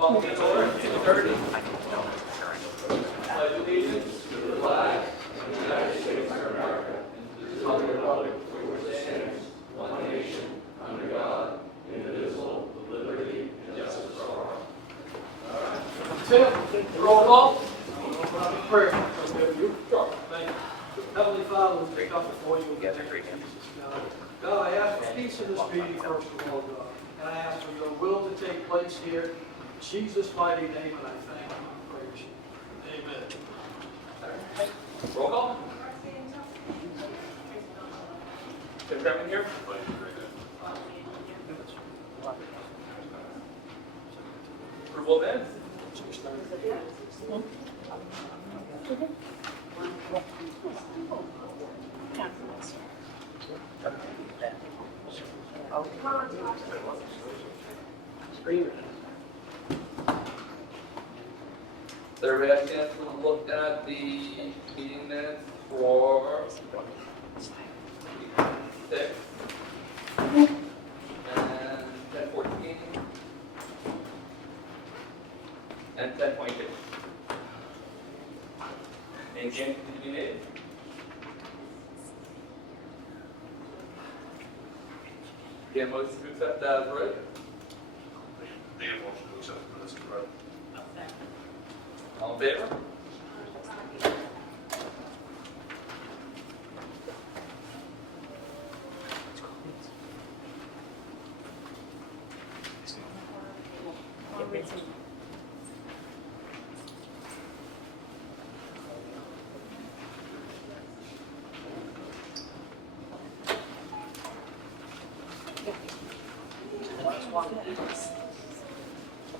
Call to order, 2:30. Pledge allegiance to the flag of the United States of America and to the republic for which it stands, one nation, under God, indivisible, with liberty and justice for all. Tim, roll call. Prayer. Thank you. Heavenly Father, we pick up before you and get the great Jesus, God. God, I ask for peace in this meeting, first of all, God. And I ask for your will to take place here. In Jesus' mighty name, and I thank you and praise you. Amen. Roll call. Tim Graham here. Approval of minutes. Everybody had a chance to look at the meeting minutes for 6 and 10:14 and 10:22. Any changes to be made? Again, motion to accept as read. Motion to accept the minutes as read. All in favor?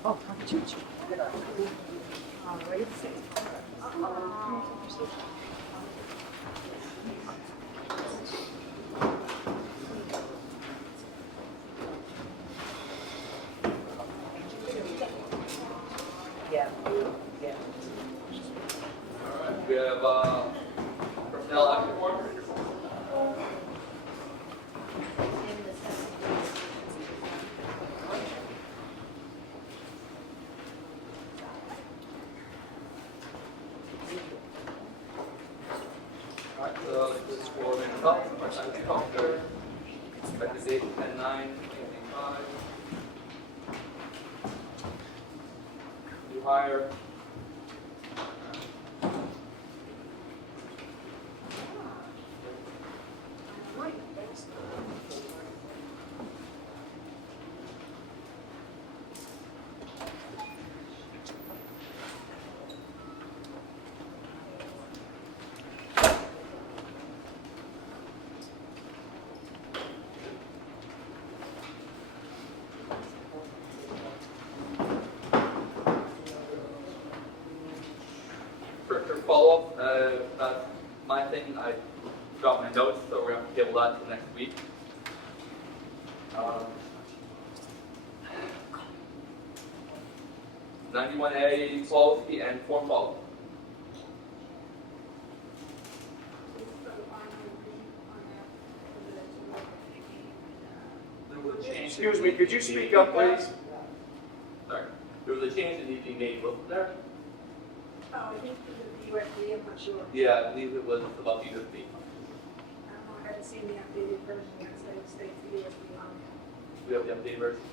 Oh, George. Wait a second. Yeah. All right, we have personnel action report. Alright, so this is for the health, part-time healthcare, effective date 10/9/2025. New hire. For follow-up, that's my thing. I dropped my notes, so we're going to table that until next week. 91A policy and form follow. There was a change. Excuse me, could you speak up, please? Sorry. There was a change that needed to be made, wasn't there? Oh, I think the USD, I'm not sure. Yeah, I believe it was about the USD. I don't know, I haven't seen the updated version yet, so it states the USD on We have the updated version.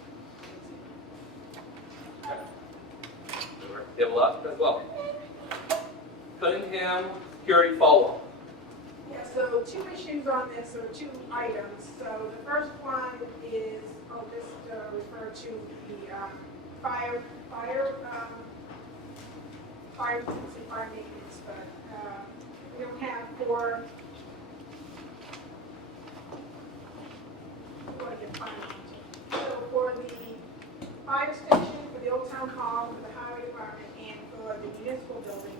Table up as well. Cunningham security follow-up. Yeah, so two issues on this, or two items. So the first one is, I'll just refer to the fire maintenance, but we don't have for, so for the fire station, for the old town hall, for the highway department, and for the municipal building,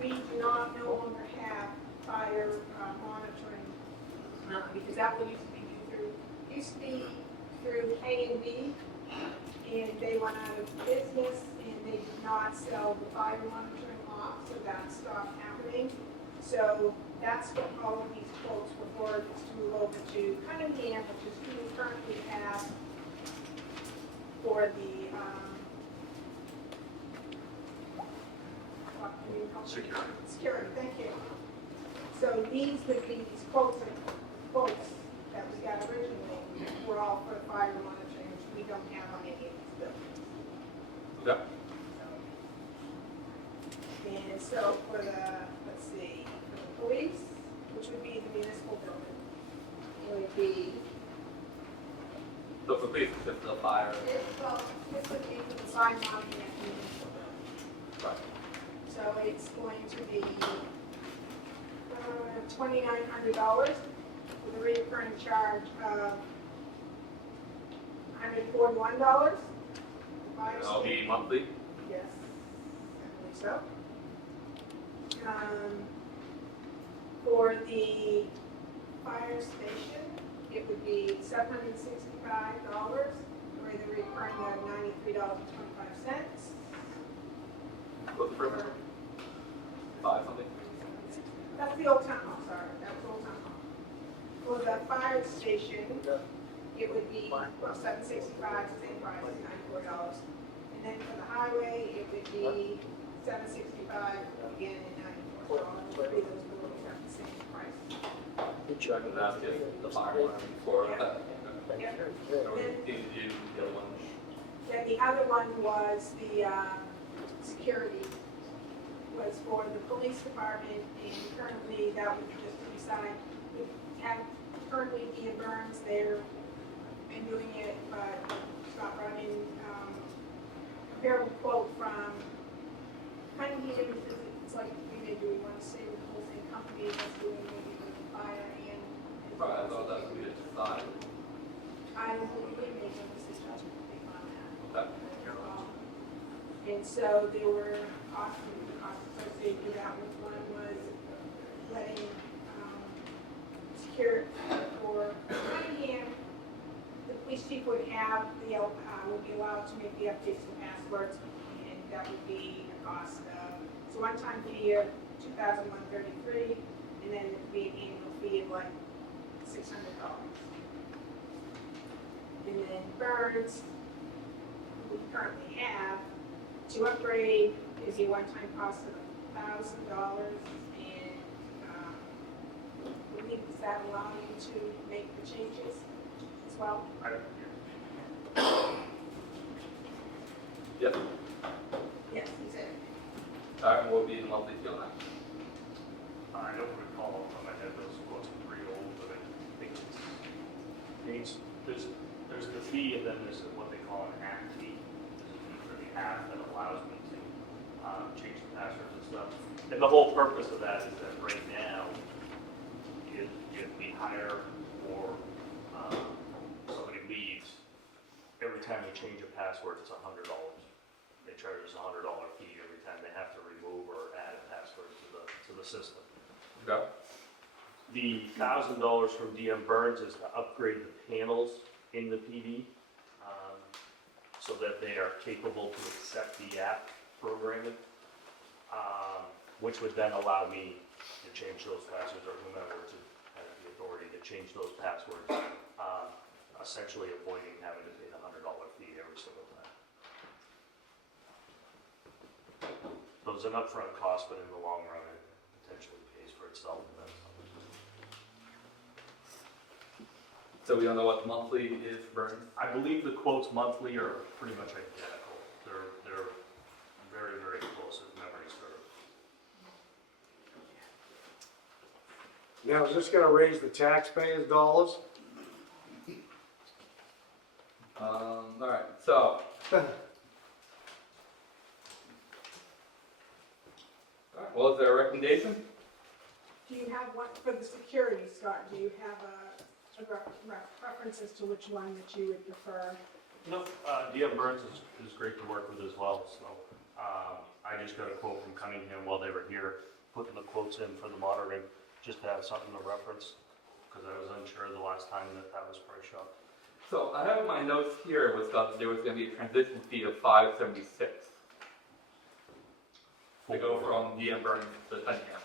we do not no longer have fire monitoring, because that one used to be through A&B, and they went out of business, and they did not sell the fire monitoring off, so that stopped happening. So that's what all of these quotes were for, is to move over to Cunningham, which is who we currently have for the Security. Security, thank you. So these would be, these quotes that we got originally were all for fire monitoring, which we don't have on any of these buildings. Yeah. And so for the, let's see, for the police, which would be the municipal building, it would be, So for basically just the fire. well, this would be for the fire monitoring at the municipal building. Right. So it's going to be $2,900 with a recurring charge of $141. That'll be monthly. Yes, I believe so. For the fire station, it would be $765 with a recurring of $93.25. What's the first one? 5 something. That's the old town hall, sorry, that was old town hall. For the fire station, it would be, well, $765, same price, $94. And then for the highway, it would be $765, again, and $94. Three of those buildings have the same price. And that's just the fire one for that. Yeah. Or did you do the other one? Then the other one was the security, was for the police department, and currently that would be just to decide. We have currently Ian Burns there and doing it, but Scott brought in comparable quote from Cunningham. It's like, do we want to say with the whole same company that's doing maybe the fire and. Right, I thought that would be just 5. I don't believe they have this discussion on that. Okay. And so there were costs associated with that. One was letting secure for Cunningham, the police chief would have the, would be allowed to make the updates to passwords, and that would be a cost of, it's a one-time fee of $2,133, and then it would be an annual fee of like $600. And then Burns, who we currently have, to upgrade is a one-time cost of $1,000, and we need, does that allow you to make the changes as well? Yep. Yes, he said. All right, what would be the monthly fee on that? I don't recall off the top of my head, those quotes are pretty old, but I think there's the fee, and then there's what they call an app fee. There's a fee for the app that allows me to change the passwords and stuff. And the whole purpose of that is that right now, if we hire or somebody leaves, every time we change a password, it's $100. They charge us a $100 fee every time they have to remove or add a password to the system. Okay. The $1,000 from DM Burns is to upgrade the panels in the PD so that they are capable to accept the app programming, which would then allow me to change those passwords, or whomever to have the authority to change those passwords, essentially avoiding having to pay the $100 fee every single time. So it's an upfront cost, but in the long run, it potentially pays for itself. So we don't know what monthly is for Burns? I believe the quotes monthly are pretty much identical. They're very, very close if memory serves. Now, is this gonna raise the taxpayers' dollars? All right, so. All right, well, is there a recommendation? Do you have one for the security, Scott? Do you have a preference as to which one that you would prefer? No, DM Burns is great to work with as well, so, I just got a quote from Cunningham while they were here, putting the quotes in for the monitoring, just to have something to reference, because I was unsure the last time that was price shop. So I have in my notes here was that there was going to be a transition fee of $576 to go from DM Burns to Cunningham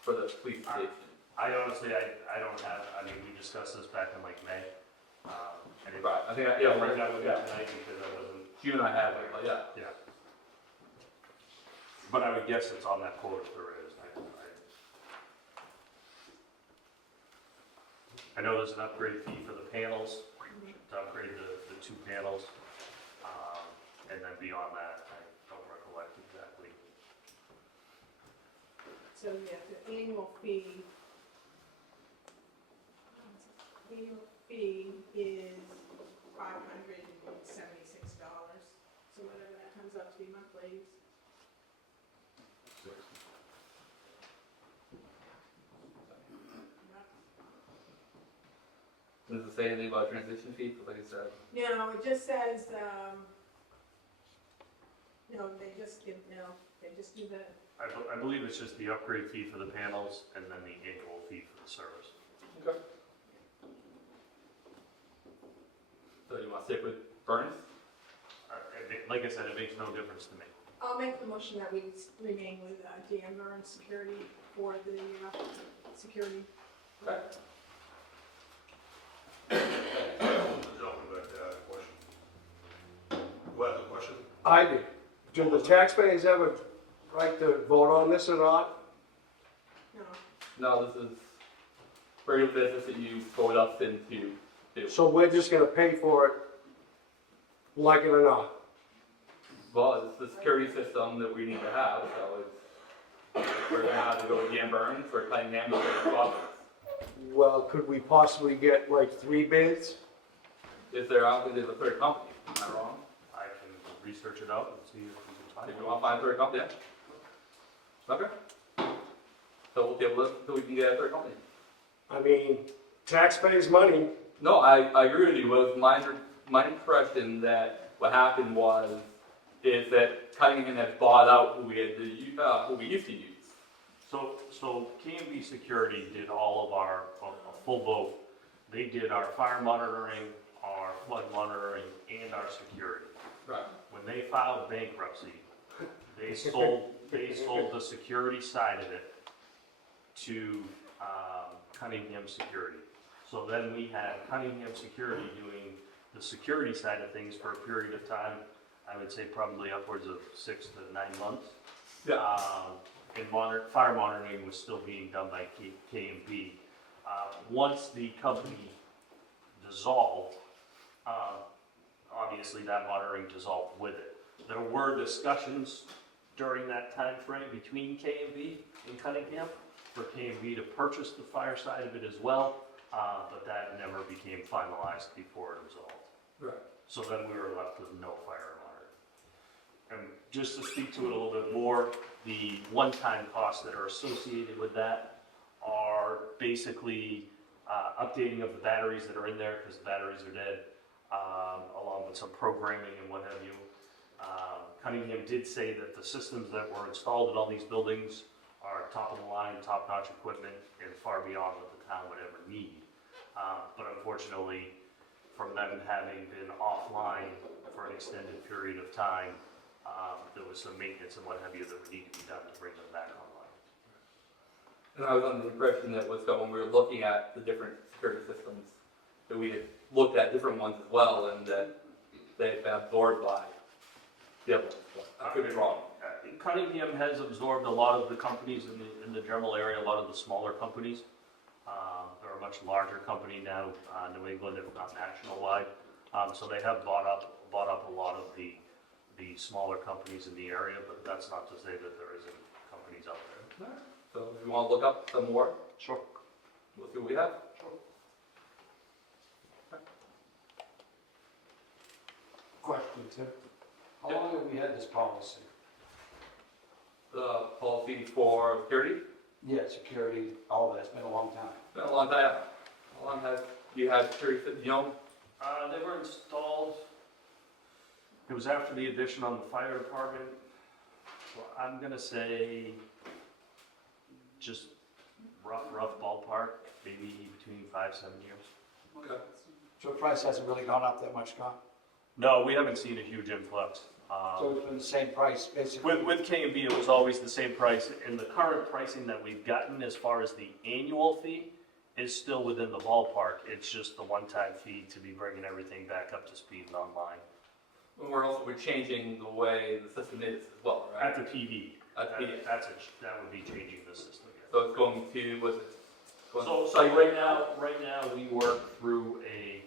for the police station. I honestly, I don't have, I mean, we discussed this back in like May. I didn't Right, I think, bring that with me tonight because I wasn't, you and I have it, but yeah. yeah. But I would guess it's on that quote if there is. I know there's an upgrade fee for the panels, to upgrade the two panels. And then beyond that, I don't recollect exactly. So, yeah, the annual fee is $576. So whatever that comes up to be monthly. Does it say anything about transition fee? Like I said, No, it just says, no, they just do the, I believe it's just the upgrade fee for the panels and then the annual fee for the service. okay. So you want to stick with Burns? Like I said, it makes no difference to me. I'll make the motion that we remain with Dan Burns Security for the security. Okay. Gentleman back there had a question. Who had the question? I do. Do the taxpayers have a right to vote on this or not? No, No, this is regular business that you vote us into do. So we're just gonna pay for it, like it or not? Well, it's the security system that we need to have, so it's, we're gonna have to go with Dan Burns, we're playing him to the office. Well, could we possibly get like 3 bids? Is there, I don't think there's a third company, am I wrong? I can research it out and see if we can find If it. you want to find a third company, yeah. Okay. So we'll table this until we can get a third company. I mean, taxpayers' money. No, I agree with you. It was my impression that what happened is that Cunningham had bought out who we used to use. So K&B Security did all of our, a full vote. They did our fire monitoring, our flood monitoring, and our security. Right. When they filed bankruptcy, they sold the security side of it to Cunningham Security. So then we had Cunningham Security doing the security side of things for a period of time. I would say probably upwards of 6 to 9 months. Yeah. And fire monitoring was still being done by K&B. Once the company dissolved, obviously that monitoring dissolved with it. There were discussions during that time frame between K&B and Cunningham for K&B to purchase the fire side of it as well, but that never became finalized before it dissolved. Right. So then we were left with no fire monitoring. And just to speak to it a little bit more, the one-time costs that are associated with that are basically updating of the batteries that are in there, because the batteries are dead, along with some programming and what have you. Cunningham did say that the systems that were installed in all these buildings are top-of-the-line, top-notch equipment, and far beyond what the town would ever need. But unfortunately, from them having been offline for an extended period of time, there was some maintenance and what have you that would need to be done to bring them back online. And I was under the impression that was when we were looking at the different security systems, that we had looked at different ones as well, and that they had been absorbed by the other ones. But I could be wrong. Cunningham has absorbed a lot of the companies in the general area, a lot of the smaller companies. They're a much larger company now, New England, if not national-wide. So they have bought up a lot of the smaller companies in the area, but that's not to say that there isn't companies out there. So if you want to look up some more, Sure. we'll see what we have. Question, Tim. How long have we had this policy? The policy for security, Yeah, security, all that, it's been a long time. it's been a long time. How long have you had security, you know? They were installed, it was after the addition on the fire department. Well, I'm gonna say just rough ballpark, maybe between 5-7 years. Okay. So the price hasn't really gone up that much, Scott? No, we haven't seen a huge influx. So it's been the same price, basically? With K&B, it was always the same price, and the current pricing that we've gotten as far as the annual fee is still within the ballpark. It's just the one-time fee to be bringing everything back up to speed and online. And we're changing the way the system is as well, At right? the PD, That would be changing the system. Yeah. So it's going to, was it? So right now, we work through a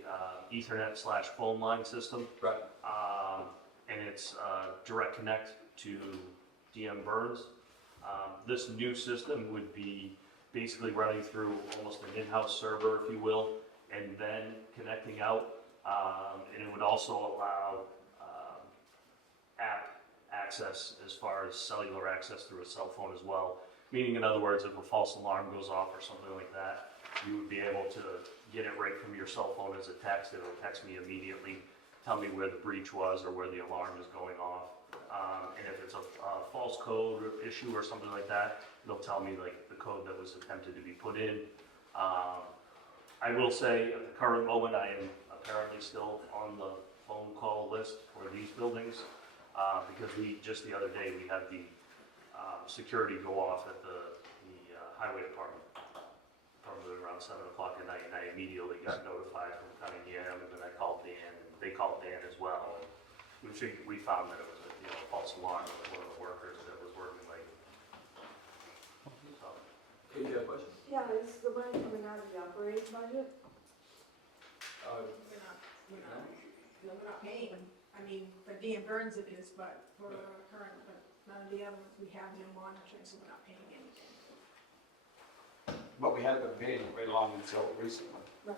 Ethernet/phone line system. Right. And it's direct connect to DM Burns. This new system would be basically running through almost an in-house server, if you will, and then connecting out. And it would also allow app access as far as cellular access through a cell phone as well. Meaning, in other words, if a false alarm goes off or something like that, you would be able to get it right from your cell phone as a text. It'll text me immediately, tell me where the breach was or where the alarm is going off. And if it's a false code issue or something like that, it'll tell me like the code that was attempted to be put in. I will say at the current moment, I am apparently still on the phone call list for these buildings because just the other day, we had the security go off at the highway department, probably around 7 o'clock at night, and I immediately got notified from Cunningham, and then I called Dan, and they called Dan as well. And we found that it was a false alarm with one of the workers that was working late. So, Okay, you have a question? Yeah, is the money coming out of the operating budget? We're not paying, I mean, for DM Burns it is, but for current, but none of the other ones, we have no monitoring, so we're not paying anything. But we had been paying it very long until recently. Right.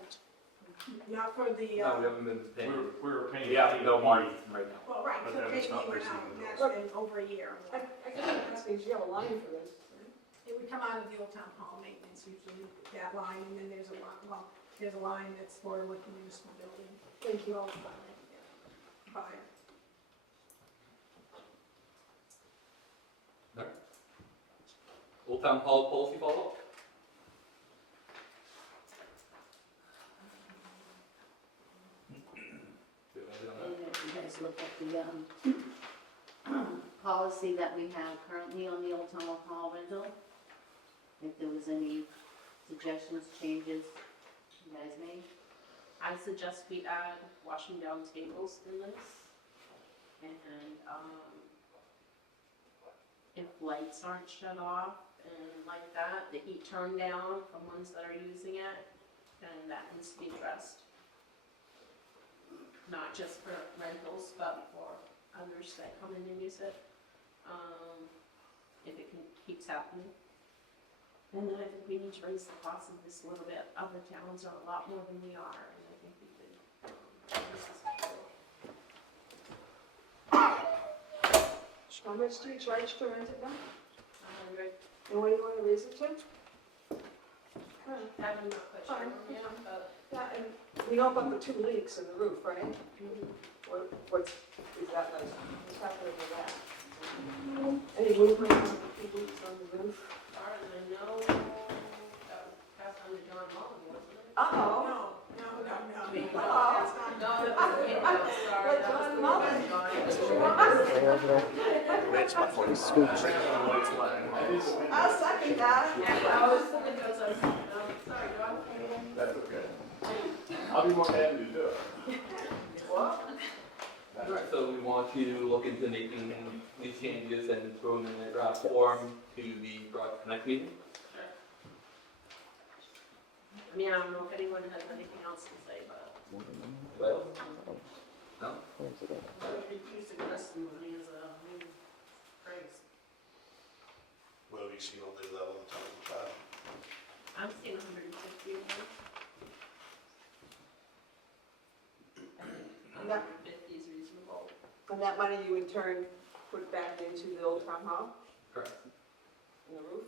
Not for the, No, we haven't been paying. we were paying. Yeah, no money right now. well, right, But so then it's paying not went out, receiving and bills. that's been over a year. I guess I'm asking, do you have a line for this? It would come out of the old town hall maintenance, usually that line, and then there's a line, well, there's a line that's for like the municipal building. Thank you all. Fire. All right. Old Town Hall policy follow-up? Do you want to do And if you guys look at the policy that we have currently on the Old Town Hall rental, if there was any suggestions, changes you guys made. I suggest we add washing down tables in this. And, if lights aren't shut off and like that, the heat turned down from ones that are using it, then that needs to be addressed. Not just for rentals, but for others that come in and use it, if it keeps happening. And then I think we need to raise the cost of this a little bit. Other towns are a lot more than we are, and I think we could, this is How much do you charge to rent it now? 100. And what do you want to raise it to? Having not put Fine. on, yeah, but Yeah, and we know about the 2 leaks in the roof, right? What's, is that like, what's happening with that? Any movement on the 2 leaks on the roof? as far as I know, that was passed on to John Mullen, wasn't it? Uh-oh. No. I mean, Oh. that's not, no, that was, you know, sorry, that was John the Mullen. I'll second that. Yeah, I was the windows are, sorry, John. That's okay. I'll be more than happy to do it. What? All right, so we want you to look into making these changes and throw them in a draft form to the Broad Connect meeting. I mean, I don't know if anyone has anything else to say, but Well, no? I would refuse to invest in money as a new phrase. What have you seen on the level of time of child? I'm seeing 150 a month. I That- think 150 is reasonable. And that money you in turn put back into the old town hall Correct. and the roof?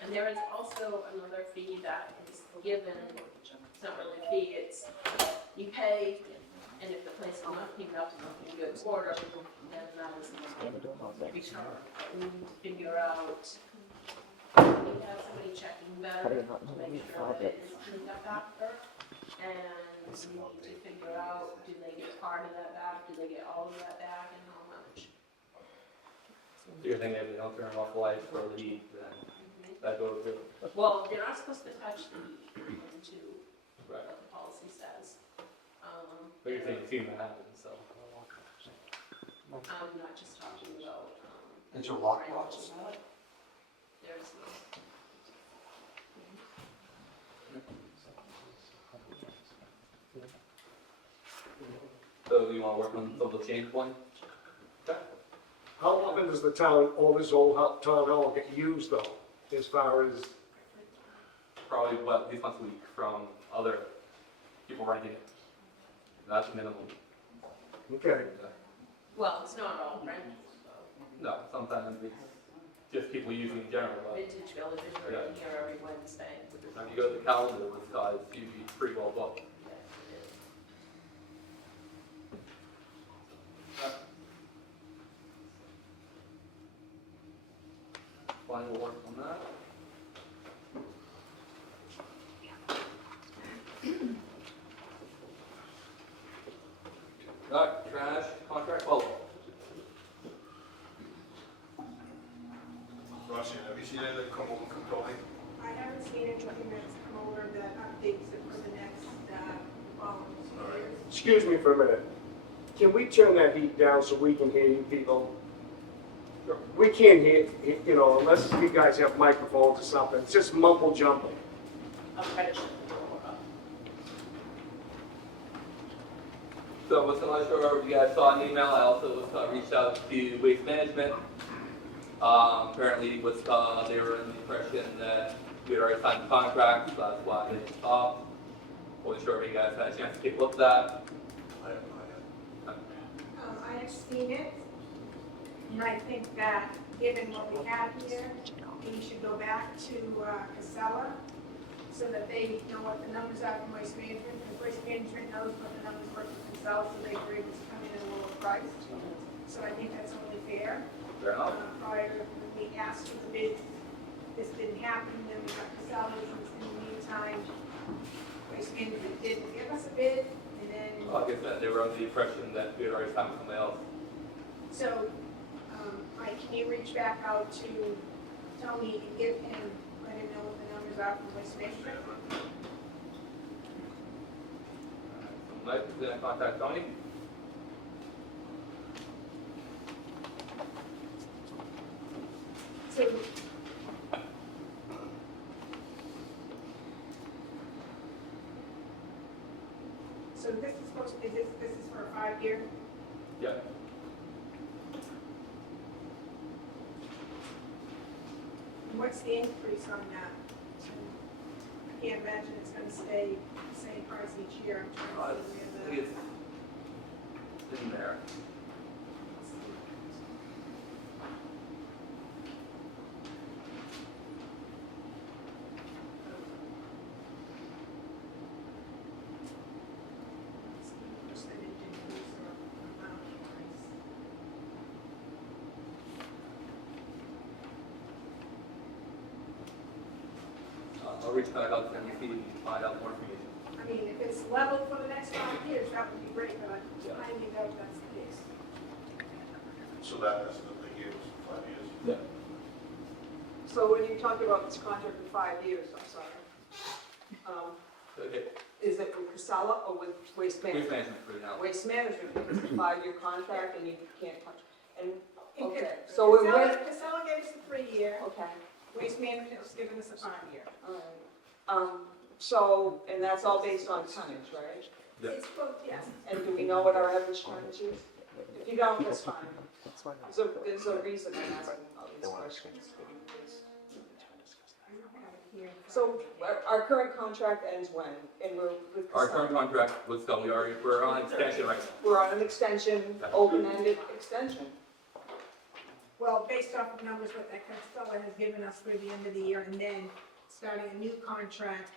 And there is also another fee that is given, it's not really a fee, it's, you pay, and if the place is not cleaned up in good order, then that is returned. We need to figure out, we have somebody checking better to make sure that it is cleaned up after. And we need to figure out, do they get part of that back, do they get all of that back, and how much? So you're thinking if they don't turn off the lights for the heat, then that goes to. Well, they're not supposed to touch the heat into Right. what the policy says. But you're saying you've seen that happen, so. I'm not just talking about, Is there lock boxes now? There's, So you wanna work on some of the change points? How often does the town, all this old town hall get used though, as far as, Probably, well, at least once a week from other people renting it. That's minimum. okay, well, it's not all rent, No, sometimes it's just people using in general, but Vintage Village is Yeah. right here every Wednesday. when you go to the calendar, it's usually pretty well booked. Yes, it is. Fine, we'll work on that. Alright, trash, contract, well, Roxanne, have you seen anything come over from Tony? I haven't seen anything that's come over that updates it for the next, following All right. years. excuse me for a minute. Can we turn that heat down so we can hear you people? We can't hear, you know, unless you guys have microphones or something, it's just mumble jumble. I'll try to shut the door off. so was not sure if you guys saw an email, I also reached out to Waste Management. Apparently they were in the impression that we had already signed the contract, so that's why they stopped. Wasn't sure if you guys had a chance to take a look at that. I have. I have seen it, and I think that, given what we have here, we should go back to Casella, so that they know what the numbers are from Waste Management, because Waste Management knows what the numbers were from Casella, so they were able to come in at a lower price. So I think that's only fair. Fair enough. Prior, when we asked for the bid, this didn't happen, then we got Casella's, and in the meantime, Waste Management didn't give us a bid, and then. Like I said, they were under the impression that we had already signed with somebody else. So, Mike, can you reach back out to Tony and give him, let him know what the numbers are from Waste Management? Mike, is gonna contact Tony? So, so this is supposed, this is for a 5-year? Yeah. What's the increase on that? I can't imagine it's gonna stay the same price each year. I'm trying to see I where think it's in there. the percentage increase or amount increase. I'll reach back out to them and see if we can find out more information. I mean, if it's level for the next 5 years, that would be great, but Yeah. I highly doubt that's the case. So that is that they gave us for 5 years? Yeah. So when you talk about this contract for 5 years, I'm sorry, Okay, is it with Casella or with Waste waste Management? management for now. Waste Management, because it's a 5-year contract and you can't touch, and, And okay, so we're Casella, with, Casella gave us a 3-year, okay, Waste Management has given us a 5-year. all right. So, and that's all based on tonnage, right? Yeah. It's both, yes. And do we know what our average tonnage is? If you don't, that's fine. There's a reason I'm asking all these questions. So our current contract ends when? And we're with Our Casella. current contract was done, we're on extension right now. We're on an extension, open-ended extension. Well, based off of numbers what that Casella has given us through the end of the year, and then starting a new contract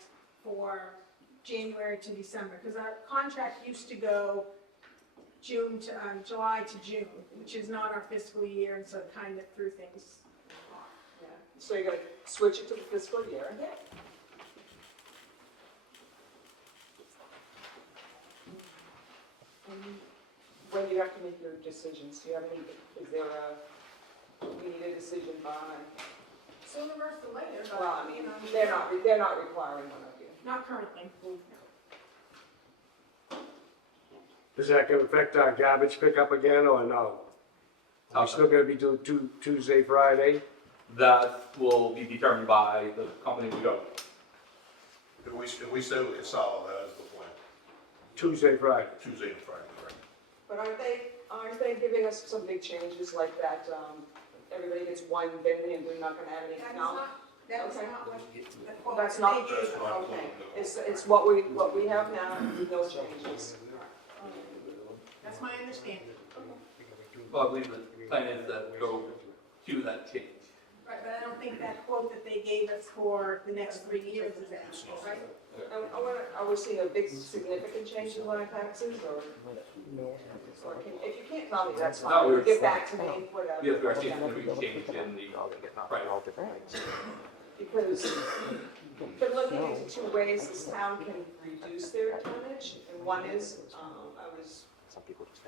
for January to December, because our contract used to go June to, July to June, which is not our fiscal year, and so it kind of threw things off. Yeah. So you're gonna switch it to the fiscal year. Yeah. And when do you have to make your decisions? Do you have any, is there we need a decision by? Sooner versus later, but, Well, I mean, you know, they're not requiring one of you. not currently. Is that gonna affect our garbage pickup again or no? Are we still gonna be doing Tuesday, Friday? That will be determined by the company we go with. If we say we can solve that is the plan. Tuesday, Friday. Tuesday and Friday, correct? But aren't they giving us some big changes like that, everybody gets one bin and we're not gonna have anything That's else? not, that's Okay. not what the quote That's that not- they gave us. That's what I'm Okay, told. it's what we have now, no changes. That's my understanding. Well, I believe the plan is that we go to that change. Right, but I don't think that quote that they gave us for the next 3 years is that, right? Are we seeing a big significant change in our taxes, or if you can't tell me, that's No, fine, we're- get back to me, whatever. Yes, we are seeing a change in the price. Because we've been looking into two ways this town can reduce their tonnage, and one is, I was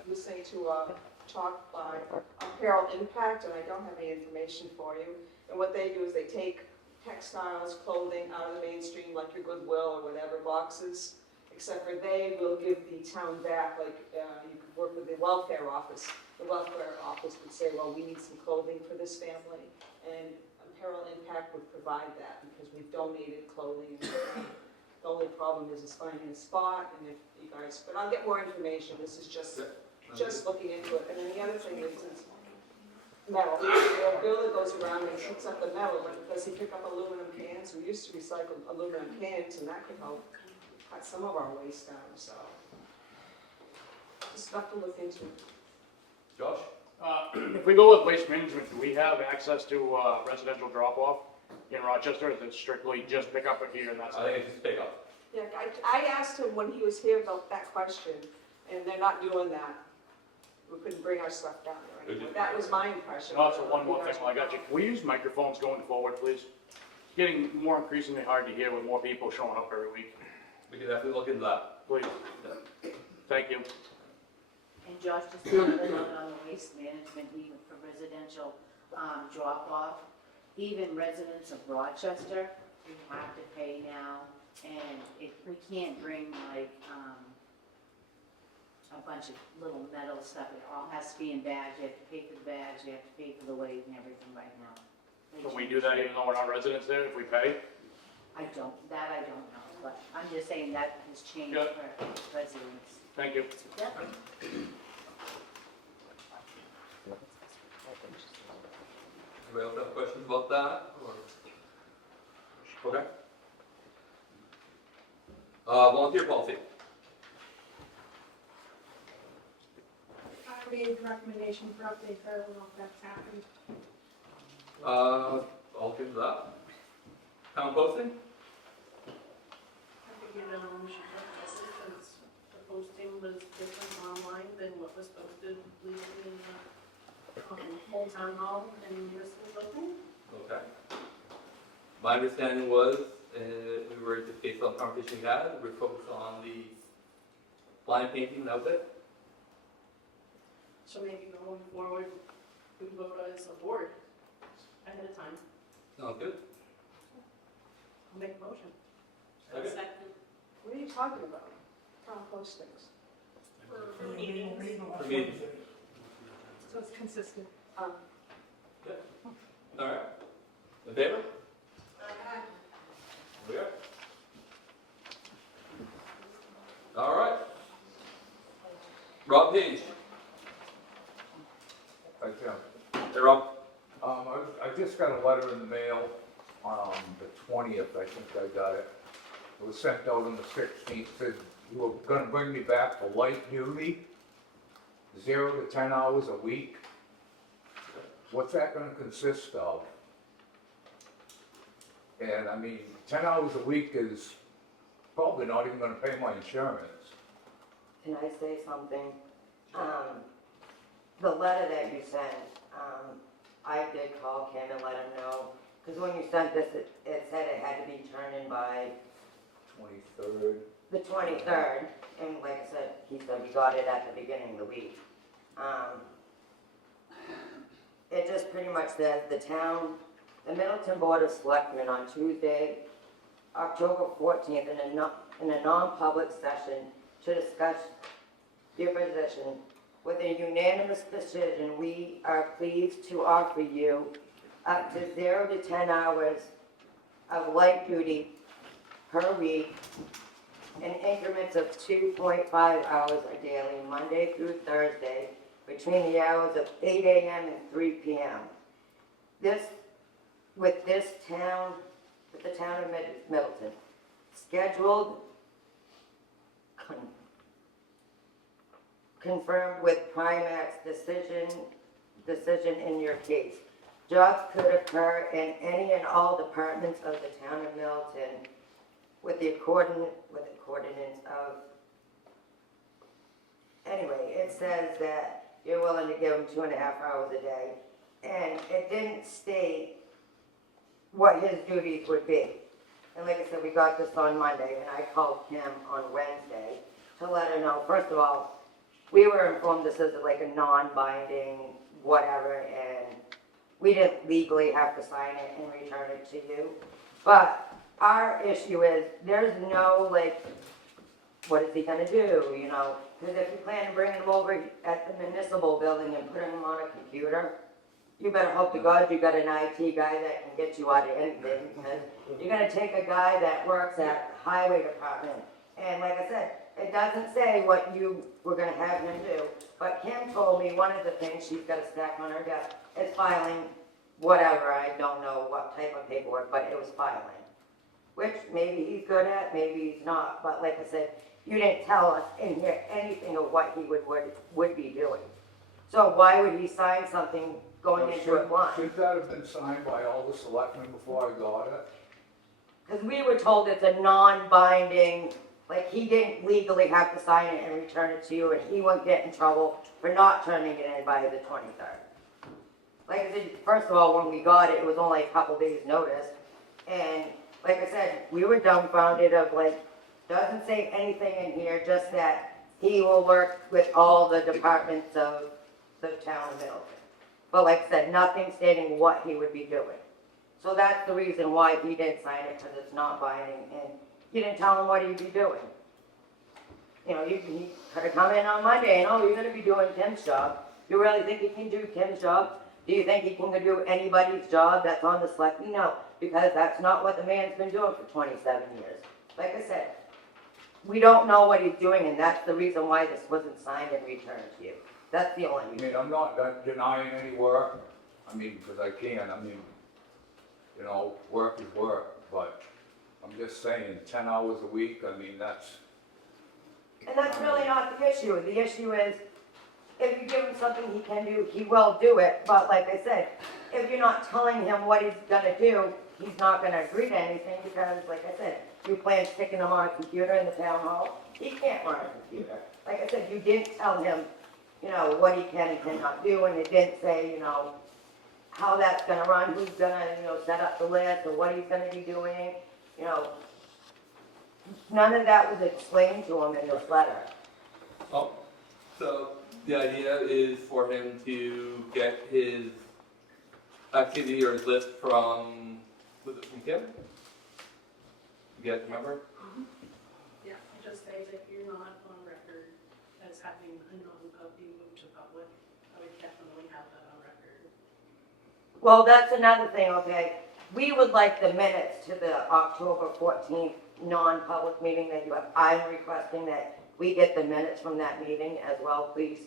listening to a talk by Apparel Impact, and I don't have any information for you. And what they do is they take textiles, clothing out of the mainstream, like your Goodwill or whatever boxes, except for they will give the town back, like, you could work with the welfare office. The welfare office would say, well, we need some clothing for this family, and Apparel Impact would provide that, because we've donated clothing. The only problem is finding a spot, and if you guys, but I'll get more information, this is just looking into it. And then the other thing is metal. The bill that goes around and picks up the metal, but does he pick up aluminum cans? We used to recycle aluminum cans, and that could help cut some of our waste down, so. Just stuff to look into. Josh? If we go with waste management, do we have access to residential drop-off in Rochester? Is it strictly just pick up it here and that's I it? think it's just pick up. Yeah, I asked him when he was here about that question, and they're not doing that. We couldn't bring our stuff down there anymore. That was my impression. Also, one more thing while I got you. Can we use microphones going forward, please? It's getting more increasingly hard to hear with more people showing up every week. We can definitely look into that. Please. Thank you. And Josh, just another note on the waste management, even for residential drop-off, even residents of Rochester, we have to pay now, and we can't bring like a bunch of little metal stuff, it all has to be in bags, you have to pay for the bags, you have to pay for the weight and everything right now. Can we do that even though we're not residents there, if we pay? I don't know, but I'm just saying that has changed Yeah. for residents. Thank you. Yep. Anybody else have questions about that? Okay. Volunteer policy. I made the recommendation for update, I don't know if that's happened. I'll get to that. Town posting? I figured, we should discuss it, since the posting was different online than what was posted legally in the Old Town Hall and municipal building. Okay. My understanding was, we were just based on the conversation we had, we were focused on the line painting, that was it. So maybe going forward, we can vote as a board ahead of time. Sounds good. I'll make a motion. Okay. Second. What are you talking about? Town postings. For meetings. For me, So it's consistent. all right. In favor? We are. All right. Rob Page. Hi, Tim. Hey, Rob. I just got a letter in the mail on the 20th, I think I got it. It was sent out on the 16th, said you were gonna bring me back for light duty, 0 to 10 hours a week. What's that gonna consist of? And I mean, 10 hours a week is probably not even gonna pay my insurance. Can I say something? The letter that you sent, I did call Kim and let him know, because when you sent this, it said it had to be turned in by 23rd. the 23rd, and like I said, he said we got it at the beginning of the week. It just pretty much says the Middleton Board of Selectmen on Tuesday, October 14th, in a non-public session to discuss your position with a unanimous decision, we are pleased to offer you up to 0 to 10 hours of light duty per week in increments of 2.5 hours a daily, Monday through Thursday, between the hours of 8 a.m. and 3 p.m. With the town of Middleton, scheduled, confirmed with Primac's decision in your case. Jobs could occur in any and all departments of the town of Middleton with the coordinates of, anyway, it says that you're willing to give them 2.5 hours a day, and it didn't state what his duties would be. And like I said, we got this on Monday, and I called Kim on Wednesday to let her know, first of all, we were informed this is like a non-binding whatever, and we didn't legally have to sign it and return it to you. But our issue is, there's no, like, what is he gonna do, you know? Because if you plan to bring him over at the municipal building and put him on a computer, you better hope to God you got an IT guy that can get you out of anything, because you're gonna take a guy that works at the highway department. And like I said, it doesn't say what you were gonna have him do, but Kim told me one of the things she's got a stack on her desk is filing whatever, I don't know what type of paperwork, but it was filing. Which maybe he's good at, maybe he's not, but like I said, you didn't tell us in here anything of what he would be doing. So why would he sign something going into it blind? Should that have been signed by all the selectmen before I got it? Because we were told it's a non-binding, like he didn't legally have to sign it and return it to you, and he wouldn't get in trouble for not turning it in by the 23rd. Like I said, first of all, when we got it, it was only a couple days' notice, and like I said, we were dumbfounded of like, doesn't say anything in here, just that he will work with all the departments of the town of Middleton. But like I said, nothing stating what he would be doing. So that's the reason why he didn't sign it, because it's not binding, and you didn't tell him what he'd be doing. You know, he could have come in on Monday and, oh, you're gonna be doing Tim's job. You really think he can do Tim's job? Do you think he can do anybody's job that's on the select? No, because that's not what the man's been doing for 27 years. Like I said, we don't know what he's doing, and that's the reason why this wasn't signed and returned to you. That's the only I reason. mean, I'm not denying any work, I mean, because I can, I mean, you know, work is work, but I'm just saying, 10 hours a week, I mean, that's, And that's really not the issue. The issue is, if you give him something he can do, he will do it. But like I said, if you're not telling him what he's gonna do, he's not gonna agree to anything, because like I said, you plan sticking him on a computer in the town hall, he can't run a computer. Like I said, you didn't tell him, you know, what he can and cannot do, and it didn't say, you know, how that's gonna run, who's gonna, you know, set up the list, or what he's gonna be doing, you know. None of that was explained to him in this letter. Oh, so the idea is for him to get his activity or his list from, was it from Kim? You guys remember? Yeah, just say that you're not on record as having a non-public move to public. I would definitely have that on record. Well, that's another thing, okay? We would like the minutes to the October 14th non-public meeting that you have. I'm requesting that we get the minutes from that meeting as well, please.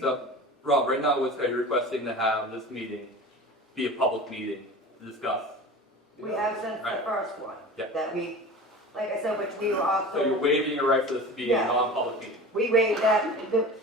So, Rob, right now, what's you're requesting to have this meeting be a public meeting to discuss? We have since the Right. first one. Yeah. That we, like I said, which we were So you're also, waiving your right for this to be a Yeah. non-public meeting? we waived that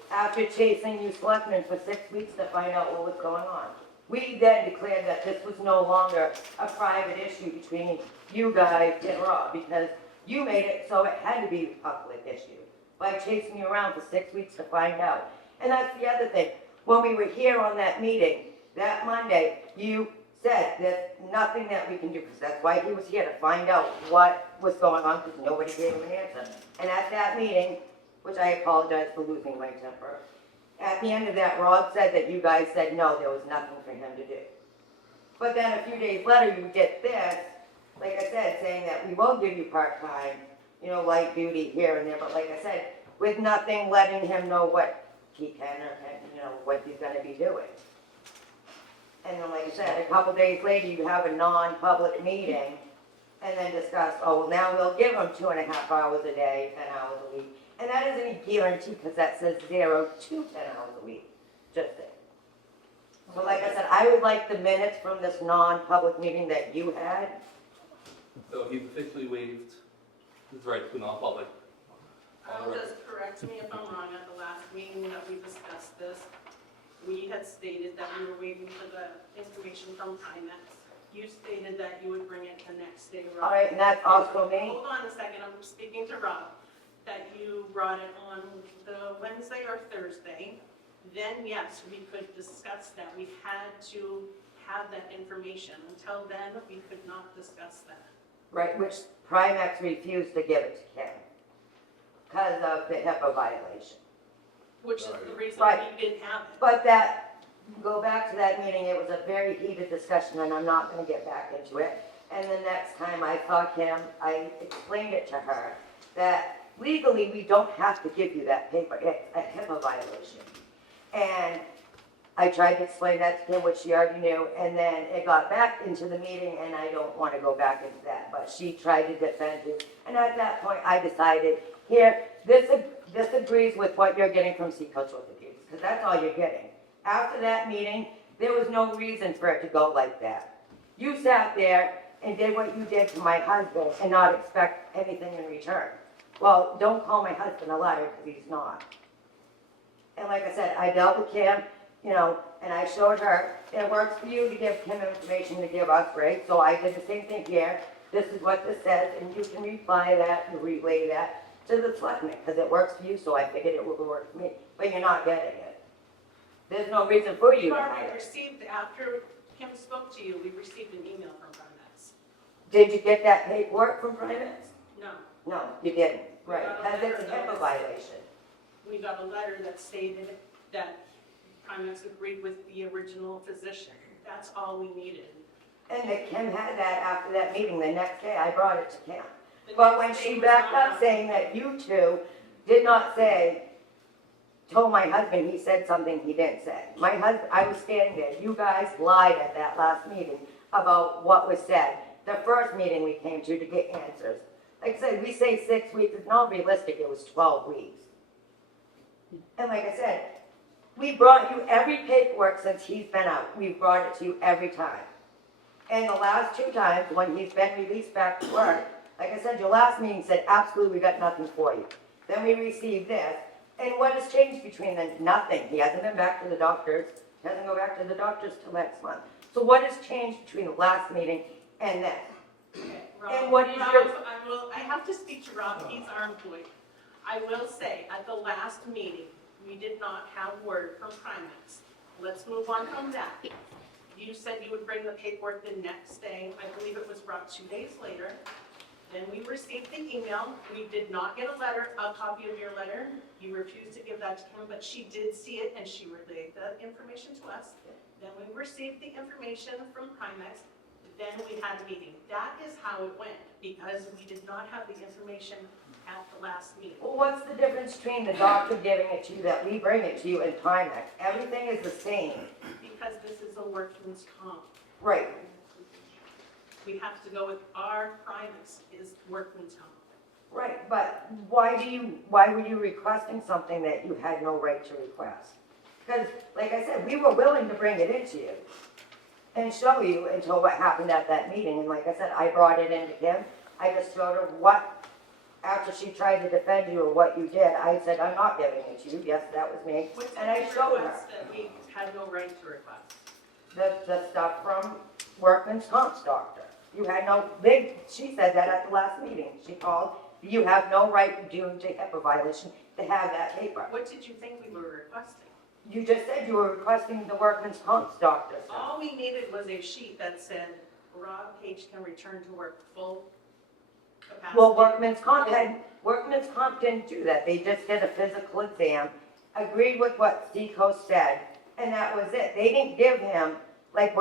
after chasing you selectmen for 6 weeks to find out what was going on. We then declared that this was no longer a private issue between you guys and Rob, because you made it so it had to be a public issue by chasing you around for 6 weeks to find out. And that's the other thing. When we were here on that meeting, that Monday, you said there's nothing that we can do, because that's why he was here, to find out what was going on, because nobody gave him an answer. And at that meeting, which I apologize for losing my temper, at the end of that, Rob said that you guys said no, there was nothing for him to do. But then a few days later, you get this, like I said, saying that we will give you part-time, you know, light duty here and there, but like I said, with nothing letting him know what he can or can, what he's gonna be doing. And then, like I said, a couple days later, you have a non-public meeting, and then discuss, oh, well, now we'll give him 2.5 hours a day, 10 hours a week. And that isn't a guarantee, because that says 0 to 10 hours a week, just saying. So like I said, I would like the minutes from this non-public meeting that you had. So he's officially waived his right to non-public. Just correct me if I'm wrong, at the last meeting that we discussed this, we had stated that we were waiting for the information from Primex. You stated that you would bring it the next day, Rob. All right, and that's also me. Hold on a second, I'm speaking to Rob, that you brought it on the Wednesday or Thursday. Then, yes, we could discuss that. We had to have that information. Until then, we could not discuss that. Right, which Primex refused to give it to Kim because of the HIPAA violation. Which is the reason Right. we didn't have it. But go back to that meeting, it was a very heated discussion, and I'm not gonna get back into it. And the next time I saw Kim, I explained it to her, that legally, we don't have to give you that paper, it's a HIPAA violation. And I tried to explain that to Kim, which she already knew, and then it got back into the meeting, and I don't wanna go back into that, but she tried to defend it. And at that point, I decided, here, this agrees with what you're getting from Seacoast Orthopedics, because that's all you're getting. After that meeting, there was no reason for it to go like that. You sat there and did what you did to my husband and not expect anything in return. Well, don't call my husband a liar, because he's not. And like I said, I dealt with Kim, and I showed her, it works for you to give Kim information to give us, right? So I did the same thing here. This is what this says, and you can reply that and relay that to the selectmen, because it works for you, so I figured it would work for me. But you're not getting it. There's no reason for you We to have already it. received, after Kim spoke to you, we received an email from Primex. Did you get that paperwork from Primex? No, No, you didn't. We Right, got a because it's a letter that HIPAA was- violation. we got a letter that stated that Primex agreed with the original physician. That's all we needed. And that Kim had that after that meeting, the next day I brought it to Kim. The But next when day she was backed not up saying that you two did not say, told my husband he said something he didn't say. My husband, I was standing there, you guys lied at that last meeting about what was said. The first meeting we came to get answers. Like I said, we say 6 weeks, it's not realistic, it was 12 weeks. And like I said, we brought you every paperwork since he's been out, we've brought it to you every time. And the last 2 times, when he's been released back to work, like I said, your last meeting said, absolutely, we got nothing for you. Then we received this, and what has changed between then? Nothing. He hasn't been back to the doctors, he hasn't go back to the doctors till next month. So what has changed between the last meeting and this? And what is Rob, your- I have to speak to Rob, he's our employee. I will say, at the last meeting, we did not have word from Primex. Let's move on from that. You said you would bring the paperwork the next day. I believe it was brought 2 days later. Then we received the email. We did not get a copy of your letter. You refused to give that to Kim, but she did see it and she relayed the information to us. Then we received the information from Primex. Then we had a meeting. That is how it went, because we did not have the information at the last meeting. Well, what's the difference between the doctor giving it to you, that we bring it to you, and Primex? Everything is the same. Because this is a workman's comp. Right. We have to go with our Primex is workman's comp. Right, but why were you requesting something that you had no right to request? Because, like I said, we were willing to bring it into you and show you until what happened at that meeting. And like I said, I brought it into Kim. I just showed her what, after she tried to defend you or what you did, I said, I'm not giving it to you. Yes, that was me. What And I did you showed her request that we had no right to request? the stuff from Workman's Comp's doctor. You had no, she said that at the last meeting. She called, you have no right due to HIPAA violation to have that paper. What did you think we were requesting? You just said you were requesting the Workman's Comp's doctor stuff. All we needed was a sheet that said Rob Page can return to work full capacity. Well, Workman's Comp didn't do that. They just did a physical exam, agreed with what Seacoast said, and that was it. They didn't give him, like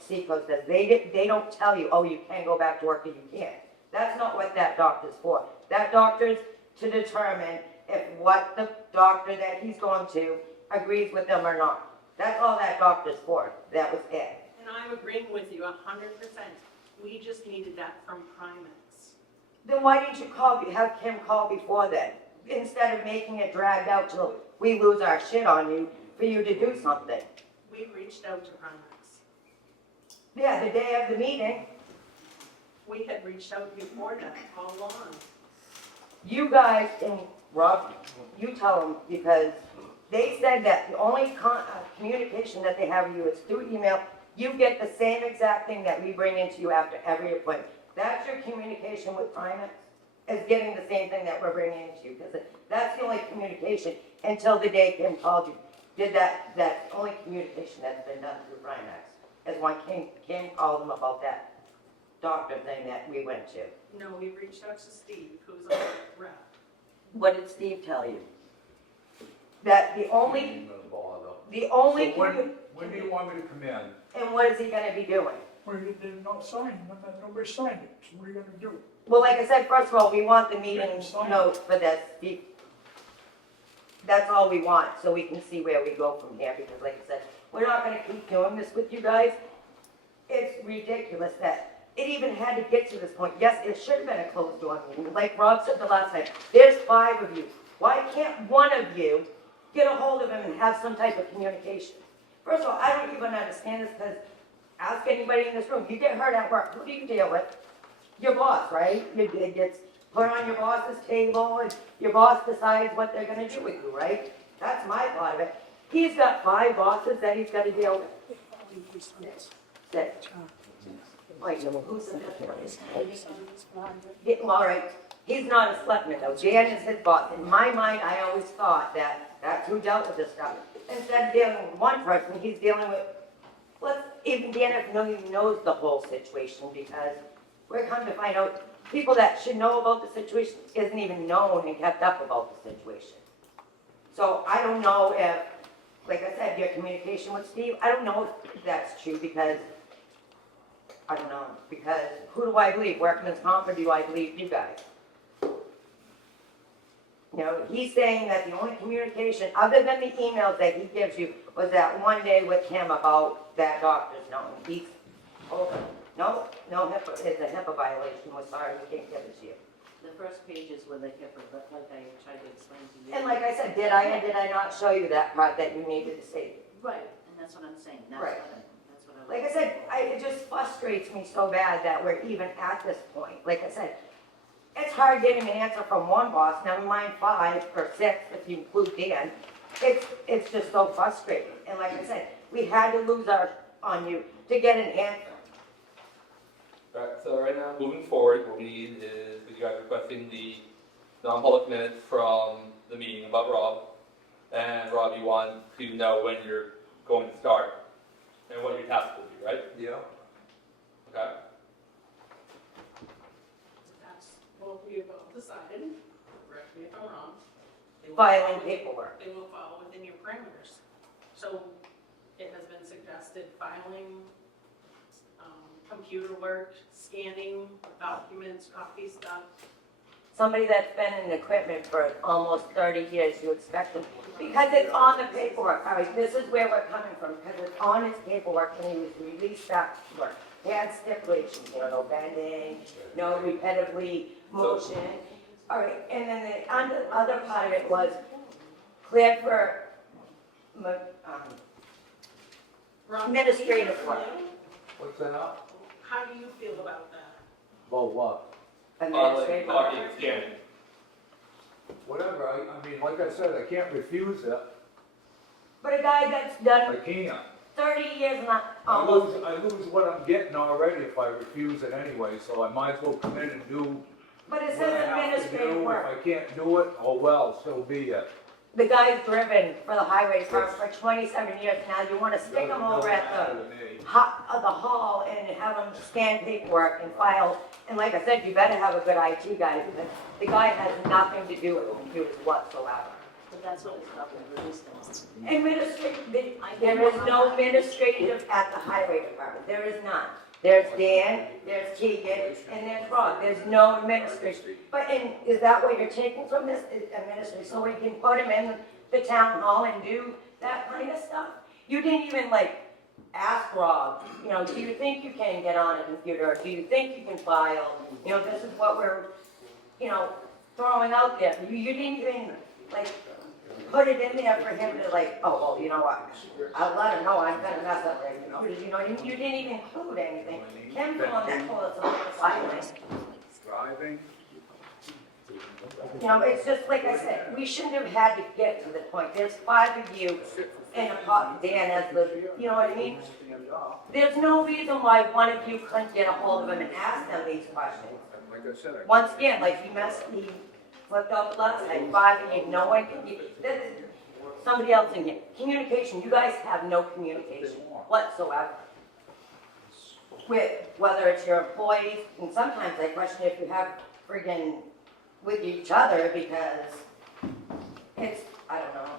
Seacoast does. They don't tell you, oh, you can go back to work or you can't. That's not what that doctor's for. That doctor's to determine if what the doctor that he's going to agrees with them or not. That's all that doctor's for. That was it. And I'm agreeing with you 100%. We just needed that from Primex. Then why didn't you have Kim call before then? Instead of making it dragged out till we lose our shit on you for you to do something. We reached out to Primex. Yeah, the day of the meeting, We had reached out before that, all along. you guys, and Rob, you tell them, because they said that the only communication that they have with you is through email. You get the same exact thing that we bring into you after every appointment. That's your communication with Primex, is getting the same thing that we're bringing into you, because that's the only communication until the day Kim called you. That's the only communication that's been done through Primex, is when Kim called them about that doctor thing that we went to. No, we reached out to Steve, who's our rep. What did Steve tell you? That the only, Ain't gonna bother. only, So when do you want me to come in? and what is he gonna be doing? Well, you did not sign, nobody signed it, so what are you gonna do? Well, like I said, first of all, we want the meeting notes for this. That's all we want, so we can see where we go from here, because like I said, we're not gonna keep doing this with you guys. It's ridiculous that it even had to get to this point. Yes, it should have been a closed door meeting, like Rob said the last time. There's 5 of you. Why can't one of you get a hold of him and have some type of communication? First of all, I don't even understand this, because ask anybody in this room, you get hurt at work, who do you deal with? Your boss, right? It gets put on your boss's table, and your boss decides what they're gonna do with you, right? That's my part of it. He's got 5 bosses that he's gotta deal with. 6. Wait, who's the fifth one? Yeah, all right, he's not a selectman though, Dan is his boss. In my mind, I always thought that that's who dealt with this stuff. Instead of dealing with one person, he's dealing with, even Dan knows the whole situation, because we're come to find out, people that should know about the situation isn't even known and kept up about the situation. So I don't know if, like I said, your communication with Steve, I don't know if that's true, because I don't know, because who do I believe? Workman's Comp, or do I believe you guys? You know, he's saying that the only communication, other than the emails that he gives you, was that one day with him about that doctor's note. He's, no HIPAA, it's a HIPAA violation, we're sorry, we can't give it to you. The first pages were the HIPAA, but like I tried to explain to you. And like I said, did I or did I not show you that part that you needed to see? Right, and that's what I'm saying, that's Right. that's what I. Like I said, it just frustrates me so bad that we're even at this point. Like I said, it's hard getting an answer from one boss, never mind 5 or 6 if you include Dan. It's just so frustrating. And like I said, we had to lose on you to get an answer. Alright, so right now, moving forward, what we need is you guys requesting the non-public minutes from the meeting about Rob. And Rob, you want to know when you're going to start and what your task will be, right? Yeah. Okay. That's what we have all decided, correct me if I'm wrong. They will Filing follow within- paperwork. They will follow within your parameters. So it has been suggested filing, computer work, scanning documents, copy stuff. Somebody that's been in equipment for almost 30 years, you expect them, because it's on the paperwork. All right, this is where we're coming from, because it's on his paperwork when he was released back to work. He had stipulations, you know, no bending, no repetitively motion. All right, and then the other part of it was cleared for Ron, administrative work. What's that now? How do you feel about that? About what? Administrative work. Copy and scanning. Whatever, I mean, like I said, I can't refuse it. But a guy that's I done can't. 30 years, not I almost. lose what I'm getting already if I refuse it anyway, so I might as well come in and do But it what I says have to administrative do. work. If I can't do it, oh well, so be it. The guy's driven for the highway department for 27 years now. You want to stick him over at the hall and have him scan paperwork and file. And like I said, you better have a good IT guy, because the guy has nothing to do with computers whatsoever. But that's what it's about, the release things. There is no administrative at the highway department. There is none. There's Dan, there's Keegan, and there's Rob. There's no administration. But, and is that what you're taking from this administration? So we can put him in the town hall and do that kind of stuff? You didn't even like ask Rob, you know, do you think you can get on a computer? Do you think you can file? You know, this is what we're, you know, throwing out there. You didn't even like put it in there for him to like, oh, well, you know what? I'll let him know I'm gonna mess up there, you know, because you know, you didn't even include anything. Him on that toilet's a little violent. Driving, You know, it's just like I said, we shouldn't have had to get to the point. There's 5 of you and a pot, Dan as the, you know what I mean? There's no reason why one of you couldn't get a hold of him and ask them these questions. like I said, Once again, like he flipped up last night, 5 and you know what, somebody else in here. Communication, you guys have no communication whatsoever. With, whether it's your employees, and sometimes I question if you have friggin' with each other because it's, I don't know.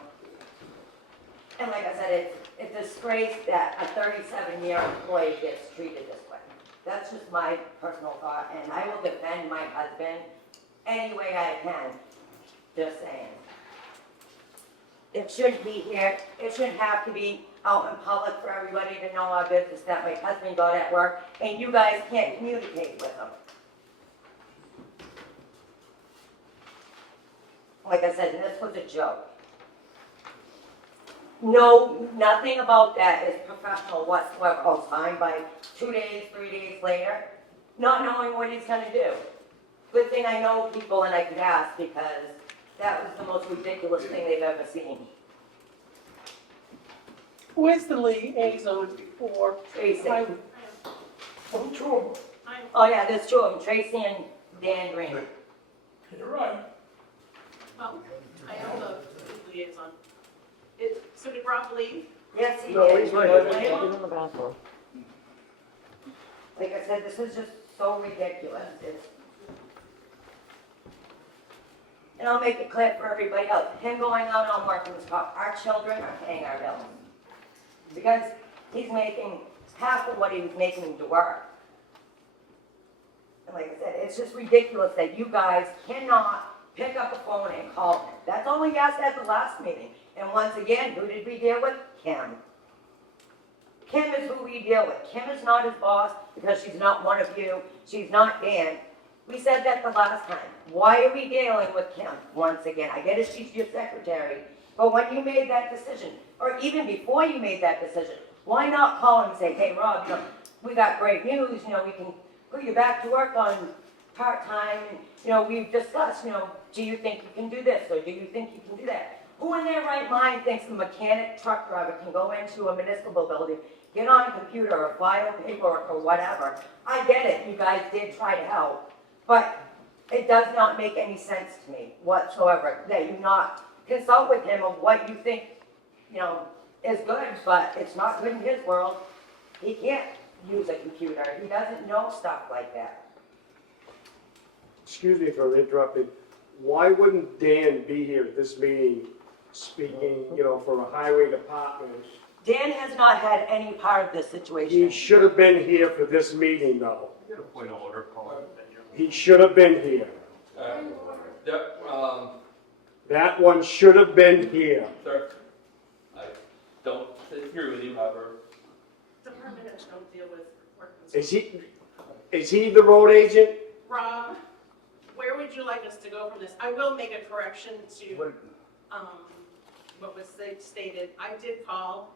And like I said, it's a disgrace that a 37-year employee gets treated this way. That's just my personal thought, and I will defend my husband any way I can. Just saying. It shouldn't be here. It shouldn't have to be out in public for everybody to know our business that my husband got at work, and you guys can't communicate with him. Like I said, this was a joke. No, nothing about that is professional whatsoever. Oh, signed by 2 days, 3 days later, not knowing what he's gonna do. Good thing I know people and I could ask because that was the most ridiculous thing they've ever seen. Who is the liaison for? Tracy. Oh, true. Oh yeah, there's 2 of them, Tracy and Dan Green. You're right. Well, I am the liaison. So did Rob leave? Yes, he No, did. he's right. Like I said, this is just so ridiculous. It's, and I'll make it clear for everybody else, him going out on workman's comp, our children are paying our bills. Because he's making half of what he was making to work. And like I said, it's just ridiculous that you guys cannot pick up the phone and call him. That's all he asked at the last meeting. And once again, who did we deal with? Kim. Kim is who we deal with. Kim is not his boss because she's not one of you. She's not Dan. We said that the last time. Why are we dealing with Kim? Once again, I get it, she's your secretary. But when you made that decision, or even before you made that decision, why not call him and say, hey, Rob, you know, we got great news, you know, we can put you back to work on part-time, and, you know, we've discussed, you know, do you think you can do this, or do you think you can do that? Who in their right mind thinks a mechanic truck driver can go into a municipal building, get on a computer or file paperwork or whatever? I get it, you guys did try to help, but it does not make any sense to me whatsoever that you not consult with him of what you think, you know, is good, but it's not good in his world. He can't use a computer. He doesn't know stuff like that. Excuse me for interrupting. Why wouldn't Dan be here at this meeting speaking, you know, for a highway department? Dan has not had any part of this He situation. should have been here for this meeting, though. Point of order, Paul. He should have been here. Yeah, That one should have been here. sir, I don't disagree with you, however, Department heads don't deal with workman's. Is he the road agent? Rob, where would you like us to go from this? I will make a correction to, what was stated. I did call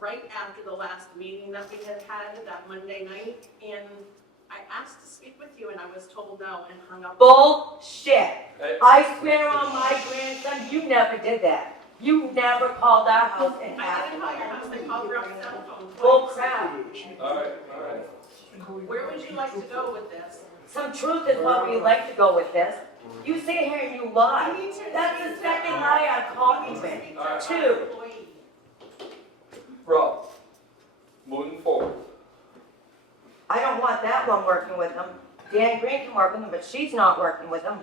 right after the last meeting that we had that Monday night, and I asked to speak with you, and I was told no and hung up. Bullshit. I swear on my grandson, you never did that. You never called our house and I asked didn't call your house, I called your cell phone. Bull crap. alright. Where would you like to go with this? Some truth is what we like to go with this. You sit here and you lie. That's the second lie I've caught you in. 2. Rob, moving forward, I don't want that one working with him. Dan Green can work with him, but she's not working with him.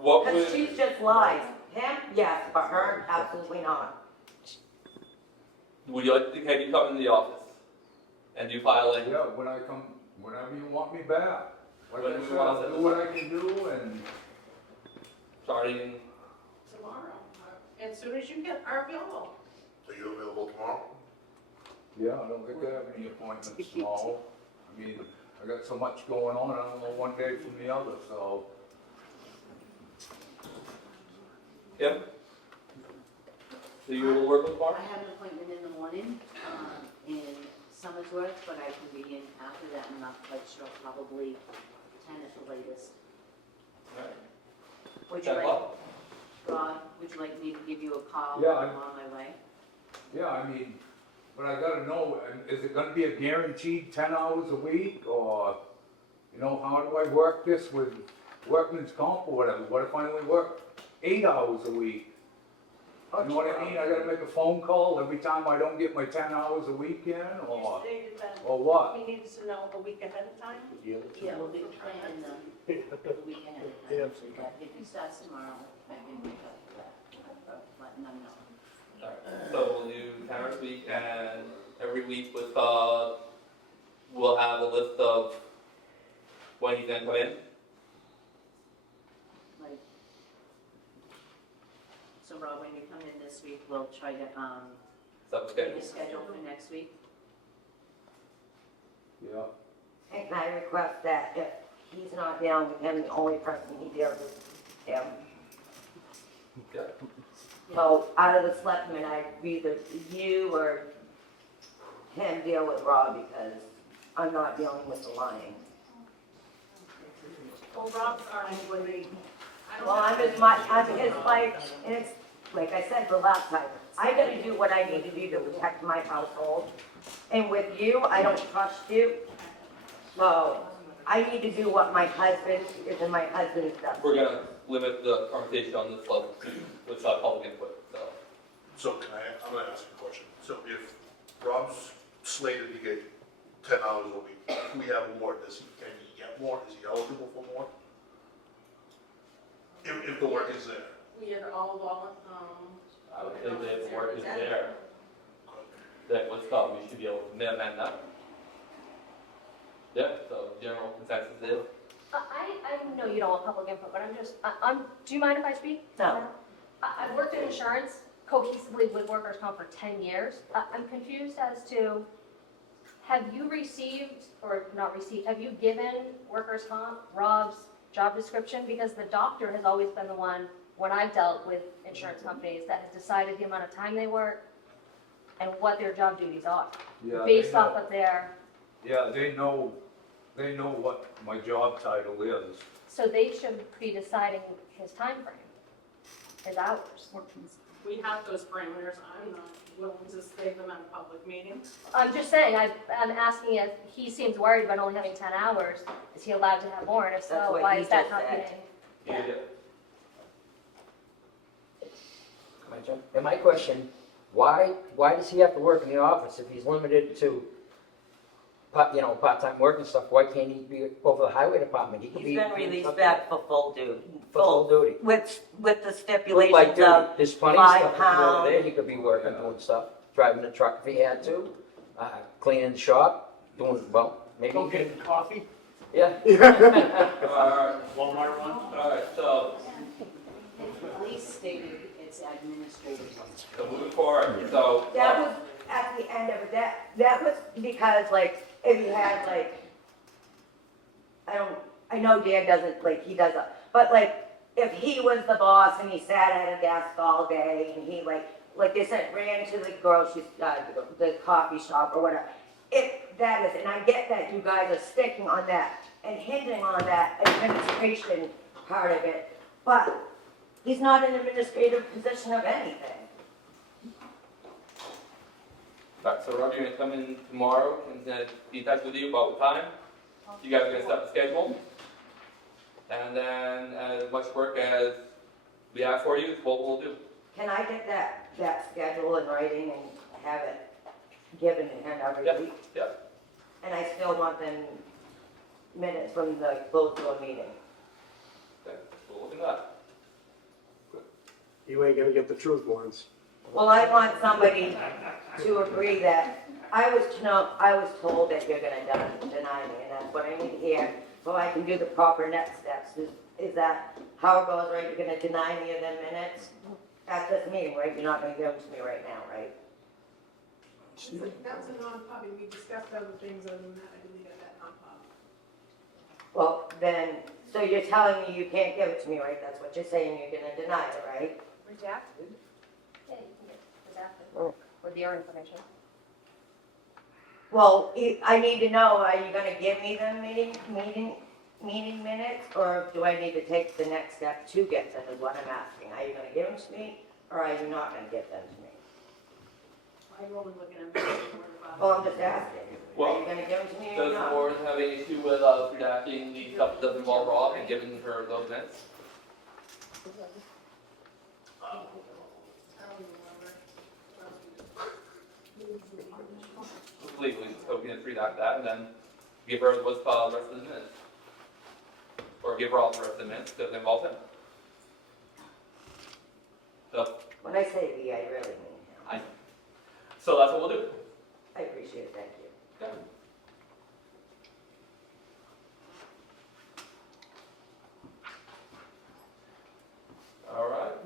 what Because would, she's just lies. Him, yes, but her, absolutely not. would you like to have you come in the office And do filing, Yeah, when I come, whenever you want me back. Like When I do we said, want I'll to- do what I can do and starting, Tomorrow, as soon as you are available. Are you available tomorrow? yeah, I don't think I have any appointments tomorrow. I mean, I got so much going on, I don't know one day from the other, so. Kim? So you will work with I tomorrow? have an appointment in the morning, in Summersworth, but I can be in after that, I'm not quite sure, probably 10 at the latest. Alright. Would you 10 like, o'clock? Rob, would you like me to give you a call Yeah, while I'm on my way? Yeah, I mean, but I gotta know, is it gonna be a guaranteed 10 hours a week, or, you know, how do I work this with workman's comp or whatever? What if I only work 8 hours a week? You know what I mean? I gotta make a phone call every time I don't get my 10 hours a week in, You or stated that what? he needs to know a week ahead of time. Yeah, we'll be planning the week ahead of time, but if he starts tomorrow, I can make up for that, letting them know. Alright, so we'll do 10 hours a week, and every week with, we'll have a list of when he's gonna come in. Like, so Rob, when you come in this week, we'll try to, Stuff make scheduled. a schedule for next week. Yeah. And can I request that if he's not dealing with him, the only person he deals with is him. Yeah. So out of the selectmen, I'd either you or him deal with Rob because I'm not dealing with the line. Well, Rob's already with me. I don't Well, have- I'm his wife, and it's, like I said the last time, I gotta do what I need to do to protect my household. And with you, I don't trust you. So I need to do what my husband is in my husband's does. We're gonna limit the conversation on this level with public input, so. So I'm gonna ask you a question. So if Rob's slated to get 10 hours a week, if we have more, can he get more? Is he eligible for more? If the work is there? We had all, I would say that if work is there, that what's called, we should be able to amend that. Yeah, so general consensus is, I know you don't want public input, but do you mind if I speak? No. I've worked in insurance cohesively with workers' comp for 10 years. I'm confused as to, have you received, or not received, have you given workers' comp Rob's job description? Because the doctor has always been the one, when I've dealt with insurance companies, that has decided the amount of time they work and what their job duties are, Yeah, based they off know. of their, Yeah, they know what my job title is. so they should be deciding his time frame, his hours. we have those parameters. I'm not willing to state them at a public meeting. I'm just saying, I'm asking if he seems worried about only having 10 hours, is he allowed to have more, and if That's so, what why he is that just not said. being? yeah. And my question, why does he have to work in the office if he's limited to, part-time work and stuff? Why can't he be over the highway department? He could be. He's been doing released something back for full duty. For full duty. With the Like, stipulations dude, of there's plenty of 5 stuff to do over pounds. there. He could be working, doing stuff, driving the truck if he had to, cleaning the shop, doing, well, maybe. Go get coffee, Yeah. Alright, Walmart one. alright, so, Police stated it's administrative. so moving forward, so. That was at the end of it, that was because like, if you had like, I know Dan doesn't, like, he doesn't, but like, if he was the boss and he sat at a desk all day and he like they said, ran to the grocery, the coffee shop or whatever. That is, and I get that you guys are sticking on that and hinging on that administration part of it, but he's not in an administrative position of anything. Alright, so Rob, you're gonna come in tomorrow and then be in touch with you about time. You guys are gonna set the schedule. And then as much work as we have for you, is what we'll do. Can I get that schedule in writing and have it given to him every Yep, week? yep. And I still want them minutes from the closed door meeting. Okay, we'll look at that. You ain't gonna get the truth ones. Well, I want somebody to agree that I was told that you're gonna deny me, and that's what I need to hear, so I can do the proper next steps. Is that how it goes, right? You're gonna deny me in the minutes at this meeting, right? You're not gonna give them to me right now, right? That's a non-public, we discussed other things other than that, I believe, at that non-public. Well, then, so you're telling me you can't give it to me, right? That's what you're saying, you're gonna deny it, right? Redacted? Yeah, you can get redacted Oh. with your information. Well, I need to know, are you gonna give me the meeting minutes, or do I need to take the next step to get them, is what I'm asking. Are you gonna give them to me, or are you not gonna give them to me? Why are you only looking at me? Well, I'm just asking. Are Well, you gonna give them to me or does the not? board have any issue with redacting the stuff that doesn't involve Rob and giving her those minutes? I don't even remember. Legally, so we can redact that and then give her what's called the rest of the minutes. Or give her all the rest of the minutes that involve him. So, When I say we, I really mean him. so that's what we'll do. I appreciate it, thank you. Okay. All right.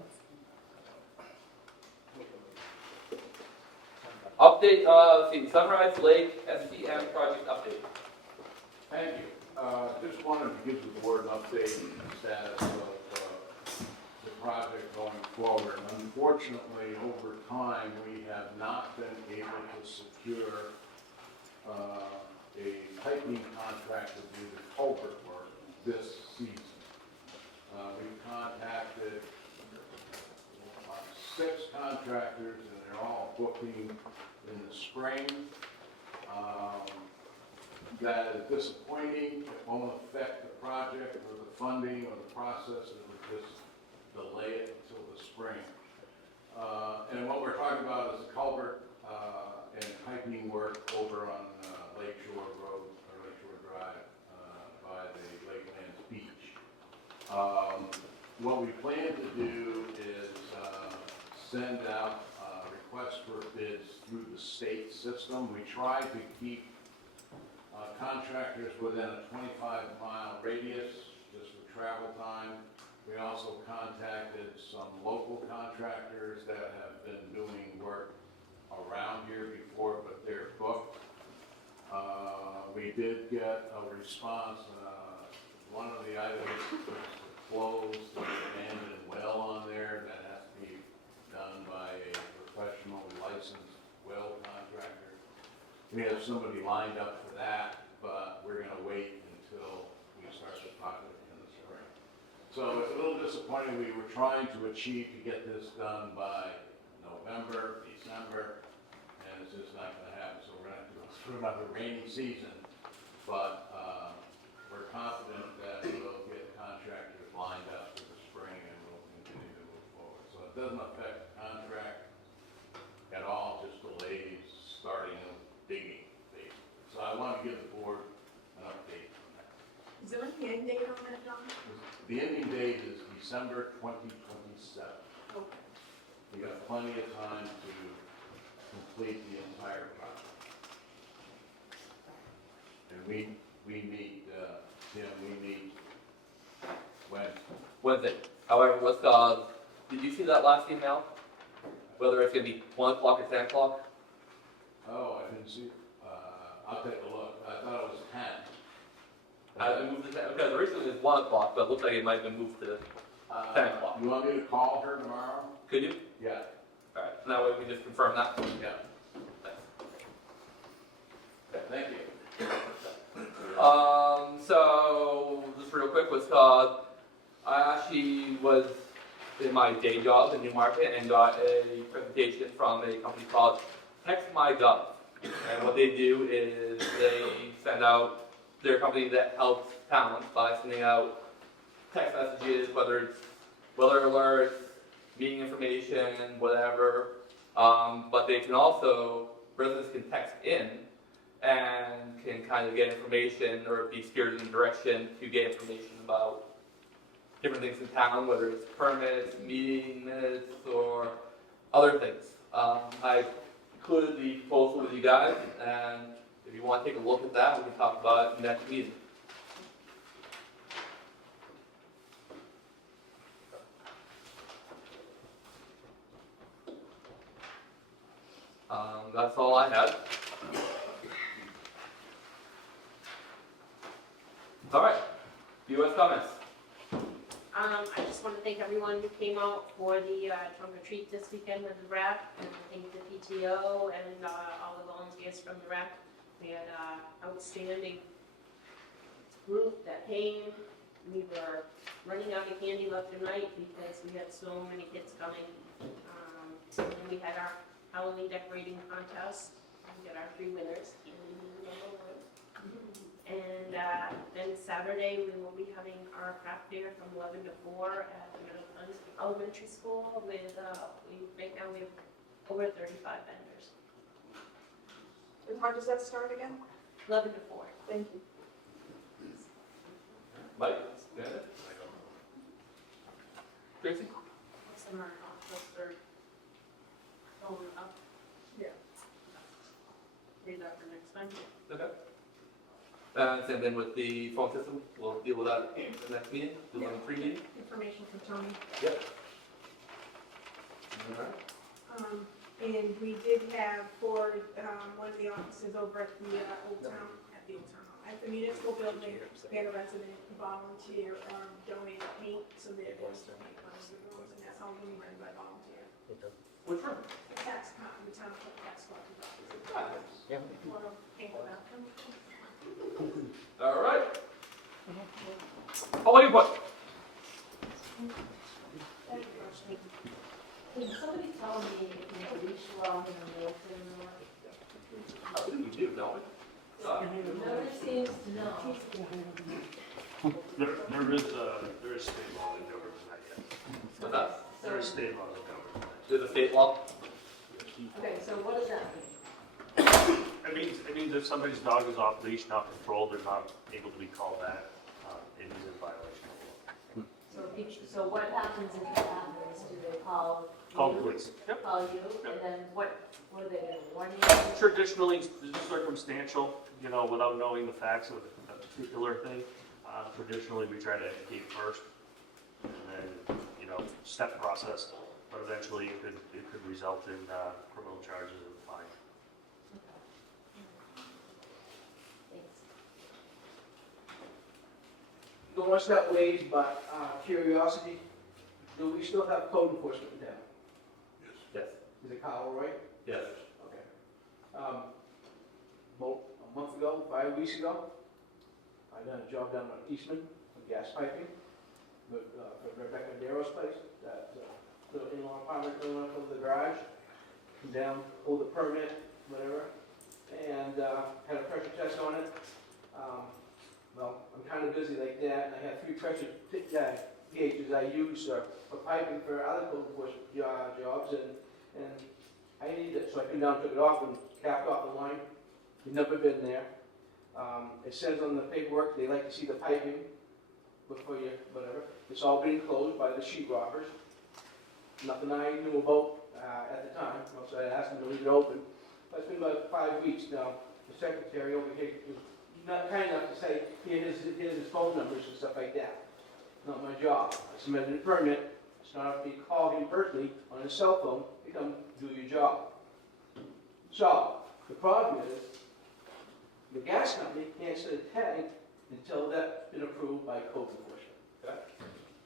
Update, let's see, Sunrise Lake SCM project update. Thank you. Just wanted to give the board an update on the status of the project going forward. Unfortunately, over time, we have not been able to secure a piping contract to do the culvert work this season. We've contacted 6 contractors, and they're all booking in the spring. That is disappointing. It won't affect the project or the funding or the process. It will just delay it until the spring. And what we're talking about is the culvert and piping work over on Lake Shore Road, or Lake Shore Drive, by the Lakelands Beach. What we plan to do is send out requests for bids through the state system. We try to keep contractors within a 25-mile radius, just for travel time. We also contacted some local contractors that have been doing work around here before, but they're booked. We did get a response. One of the items was to close the abandoned well on there. That has to be done by a professional licensed well contractor. We have somebody lined up for that, but we're gonna wait until we start the project in the spring. So it's a little disappointing. We were trying to achieve to get this done by November, December, and it's just not gonna happen. So we're gonna have to go through another rainy season, but we're confident that we'll get contractors lined up for the spring and we'll continue to move forward. So it doesn't affect the contract at all, just delays starting and digging. So I want to give the board an update on that. Is there any end date on that, John? The ending date is December 2027. Okay. We got plenty of time to complete the entire project. And we meet, Tim, we meet Wednesday. However, did you see that last email? Whether it's gonna be 1 o'clock or 10 o'clock? Oh, I didn't see it. I'll take a look. I thought it was 10. Has it moved to 10? Because originally it was 1 o'clock, but it looks like it might have been moved to 10 o'clock. You want me to call her tomorrow? Could you? Yeah. Alright, so that way we can just confirm that? Yeah. Thanks. Okay, thank you. So, just real quick, I actually was in my day job in Newmarket and got a presentation from a company called TextMyGov. And what they do is they send out, they're a company that helps towns by sending out text messages, whether it's weather alerts, meeting information, whatever. But they can also, residents can text in and can kind of get information or be steered in a direction to get information about different things in town, whether it's permits, meeting minutes, or other things. I included the proposal with you guys, and if you want to take a look at that, we can talk about it next meeting. That's all I had. All right, US comments. I just want to thank everyone who came out for the trunk or treat this weekend with the rec, and thank the PTO and all the volunteers from the rec. We had outstanding group that came. We were running out of candy left and right because we had so many kids coming. And then we had our Halloween decorating contest. We got our 3 winners. And then Saturday, we will be having our craft fair from 11 to 4 at the Middleton Elementary School with, right now we have over 35 vendors. And when does that start again? 11 to 4. Thank you. Mike, Janet? Tracy? What's the mark off, what's their, going up? Yeah. Read that for next time. Okay. Same thing with the phone system, we'll deal with that in the next meeting, do it in the pre-meeting. Information from Tony. Yep. All right. And we did have for, one of the offices over at the at the municipal building, we had a resident volunteer, donate paint, so they're going to paint one of the rooms, and that's all being run by volunteer. Which room? The tax, the town tax collector's office. Yeah. Want to paint the bathroom? All right. All you put. Can somebody tell me if there's a leash law in Middleton or not? We do, don't we? Nobody seems to know. There is state law that governs that, yes. What's that? There is state law that governs that. There's a state law? Okay, so what does that mean? It means if somebody's dog is off leash, not controlled, they're not able to be called back, it is in violation of law. So what happens if that happens? Do they call? Call you? the police. Yep. Call you, Yep. and then what are they gonna warn you? Traditionally, it's circumstantial, without knowing the facts of a particular thing. Traditionally, we try to educate first, and then, step process, but eventually it could result in criminal charges and fine. Don't watch that ways, but curiosity, do we still have code enforcement in town? Yes. Is it Kyle, right? Yes. Okay. About a month ago, 5 weeks ago, I done a job down on Eastman, with gas piping, for Rebecca Darrow's place, that little in-law apartment going up over the garage, come down, hold the permit, whatever, and had a pressure test on it. Well, I'm kind of busy like that, and I have 3 pressure gauges I use for piping for other code enforcement jobs, and I need it, so I came down, took it off, and capped off the line. You've never been there. It says on the paperwork, they like to see the piping before you, whatever. It's all been closed by the sheetrockers. Nothing I knew about at the time, so I asked them to leave it open. But it's been about 5 weeks now. The secretary over here was not kind enough to say, here's his phone numbers and stuff like that. Not my job. I submitted a permit. It's not up to you to call him personally on his cell phone to come do your job. So, the problem is, the gas company can't set a tag until that's been approved by code enforcement. Okay?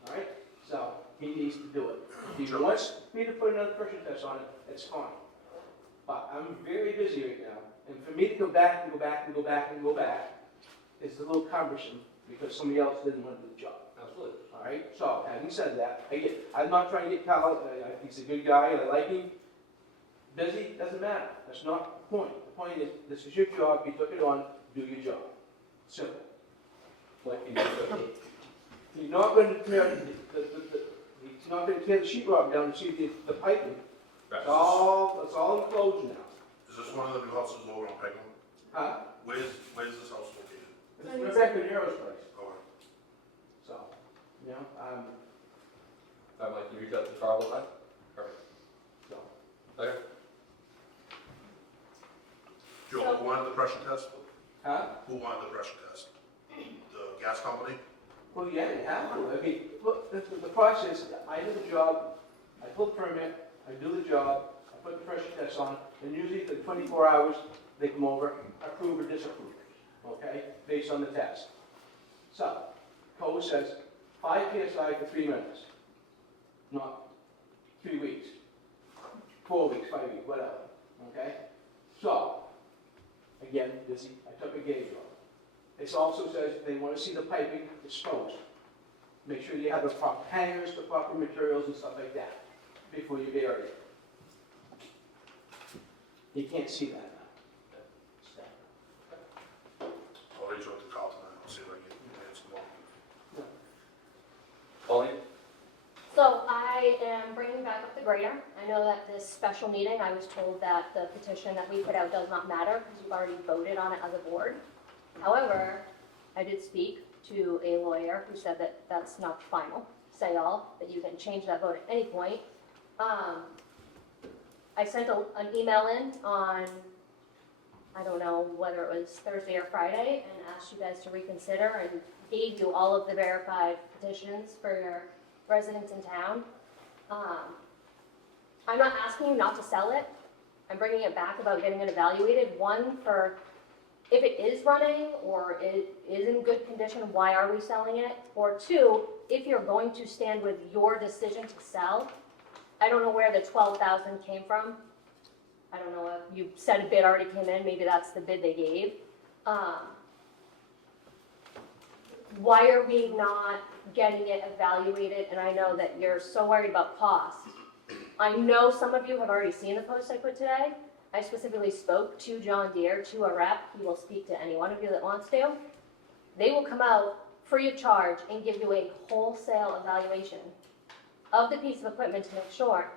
All right? So, he needs to do it. If he wants me to put another pressure test on it, it's fine. But I'm very busy right now, and for me to go back and go back and go back and go back is a little cumbersome because somebody else didn't want to do the job. Absolutely. All right? So, having said that, I'm not trying to get Kyle, he's a good guy, I like him. Busy, doesn't matter. That's not the point. The point is, this is your job, you took it on, do your job. Simple. Like he's not going to tear he's not going to tear the sheetrock down to see the piping. Right. It's all enclosed now. Is this one of the new houses over on Peckham? Huh? Where's this house located? It's Rebecca Darrow's place. Okay. So, I'd like to reach out to Carl with that. Perfect. so. Okay. pressure test? Huh? Who wanted the pressure test? The gas company? Well, yeah, they have to. I mean, look, the process, I do the job, I pull the permit, I do the job, I put the pressure test on, and usually for 24 hours, they come over, approve or disapprove, okay, based on the test. So, code says 5 PSI for 3 minutes, not 3 weeks, 4 weeks, 5 weeks, whatever, okay? So, again, I took a gauge off. It also says they want to see the piping exposed. Make sure you have the proper hangers, the proper materials and stuff like that before you bury it. You can't see that now. I'll reach out to Carlton and I'll see if I can get some more. Pauline? So I am bringing back up the grader. I know that this special meeting, I was told that the petition that we put out does not matter because you've already voted on it as a board. However, I did speak to a lawyer who said that that's not final, say all, that you can change that vote at any point. I sent an email in on, I don't know whether it was Thursday or Friday, and asked you guys to reconsider and gave you all of the verified petitions for your residents in town. I'm not asking you not to sell it. I'm bringing it back about getting it evaluated. One, for if it is running or it is in good condition, why are we selling it? Or two, if you're going to stand with your decision to sell, I don't know where the 12,000 came from. I don't know if you said a bid already came in, maybe that's the bid they gave. Why are we not getting it evaluated? And I know that you're so worried about cost. I know some of you have already seen the post I put today. I specifically spoke to John Deere, to a rep. He will speak to any one of you that wants to. They will come out free of charge and give you a wholesale evaluation of the piece of equipment to make sure